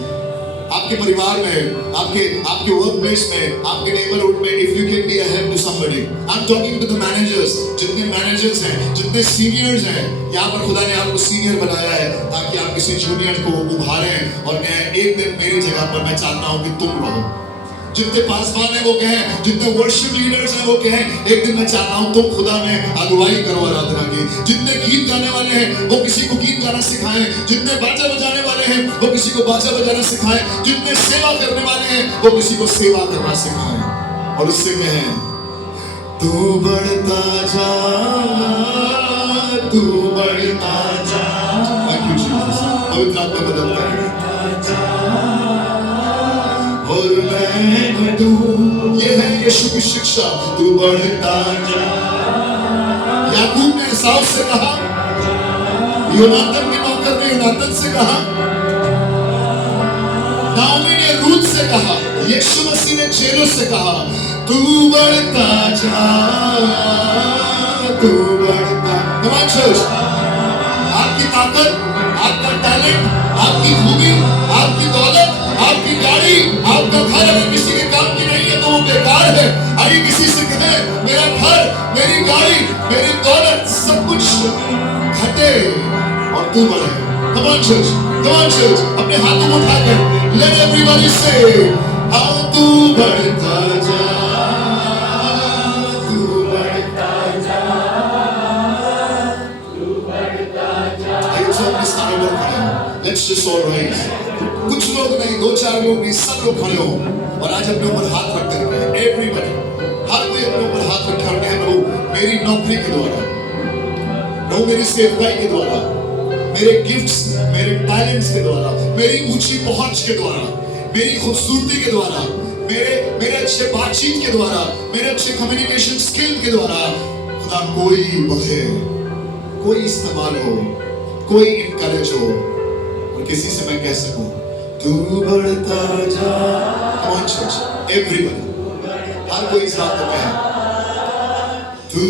आपके परिवार में, आपके वर्क प्लेस में, आपके नेबरहुड में, if you can be a help to somebody. I am talking to the managers, जितने मैनेजर्स हैं, जितने सीनियर्स हैं, यहाँ पर खुदा ने आपको सीनियर बनाया है ताकि आप किसी जूनियर को उभारें और कहें एक दिन मेरी जगह पर मैं चाहता हूँ कि तुम रहो। जितने पासवान हैं वो कहें, जितने वर्शिप लीडर्स हैं वो कहें एक दिन मैं चाहता हूं तुम खुदा में अगुवाई करो आराधना की। जितने गीत गाने वाले हैं वो किसी को गीत गाना सिखाएं, जितने बाजा बजाने वाले हैं वो किसी को बाजा बजाना सिखाएं, जितने सेवा करने वाले हैं वो किसी को सेवा करना सिखाएं और उससे कहें तू बढ़ता जा, तू बढ़ता जा। पवित्र आत्मा मदद करे और मैं घटूं। ये है यीशु की शिक्षा, तू बढ़ता जा। याकूब ने एसाव से कहा, योनातन के नौकर ने योनातन से कहा, नाओमी ने रूत से कहा, यीशु मसीह ने चेलों से कहा तू बढ़ता जा, तू बढ़ता। कम ऑन चर्च, आपकी ताकत, आपका टैलेंट, आपकी भूमि, आपकी दौलत, आपकी गाड़ी, आपका घर अगर किसी के काम की नहीं है तो वो बेकार है। आइए किसी से कहे मेरा घर, मेरी गाड़ी, मेरी दौलत सब कुछ घटे और तू बढ़े। Come on church, come on church, अपने हाथों को उठाकर let everybody say हाँ तू बढ़ता जा, तू बढ़ता जा, तू बढ़ता जा। आइए सब अपने स्थानों पर खड़े हो। Let's just all rise. कुछ लोग नहीं, 2-4 लोग नहीं, सब लोग खड़े हो और आज अपने ऊपर हाथ रख करके everybody, हर कोई अपने ऊपर हाथ रखा और कहे प्रभु मेरी नौकरी के द्वारा, प्रभु मेरी सेवकाई के द्वारा, मेरे गिफ्ट्स, मेरे टैलेंट्स के द्वारा, मेरी ऊंची पहुंच के द्वारा, मेरी खूबसूरती के द्वारा, मेरे अच्छे बातचीत के द्वारा, मेरे अच्छे कम्युनिकेशन स्किल के द्वारा खुदा कोई बढ़े, कोई इस्तेमाल हो, कोई इनकरेज हो और किसी से मैं कह सकूं तू बढ़ता जा। Come on church, everybody, हर कोई इस बात को कहे तू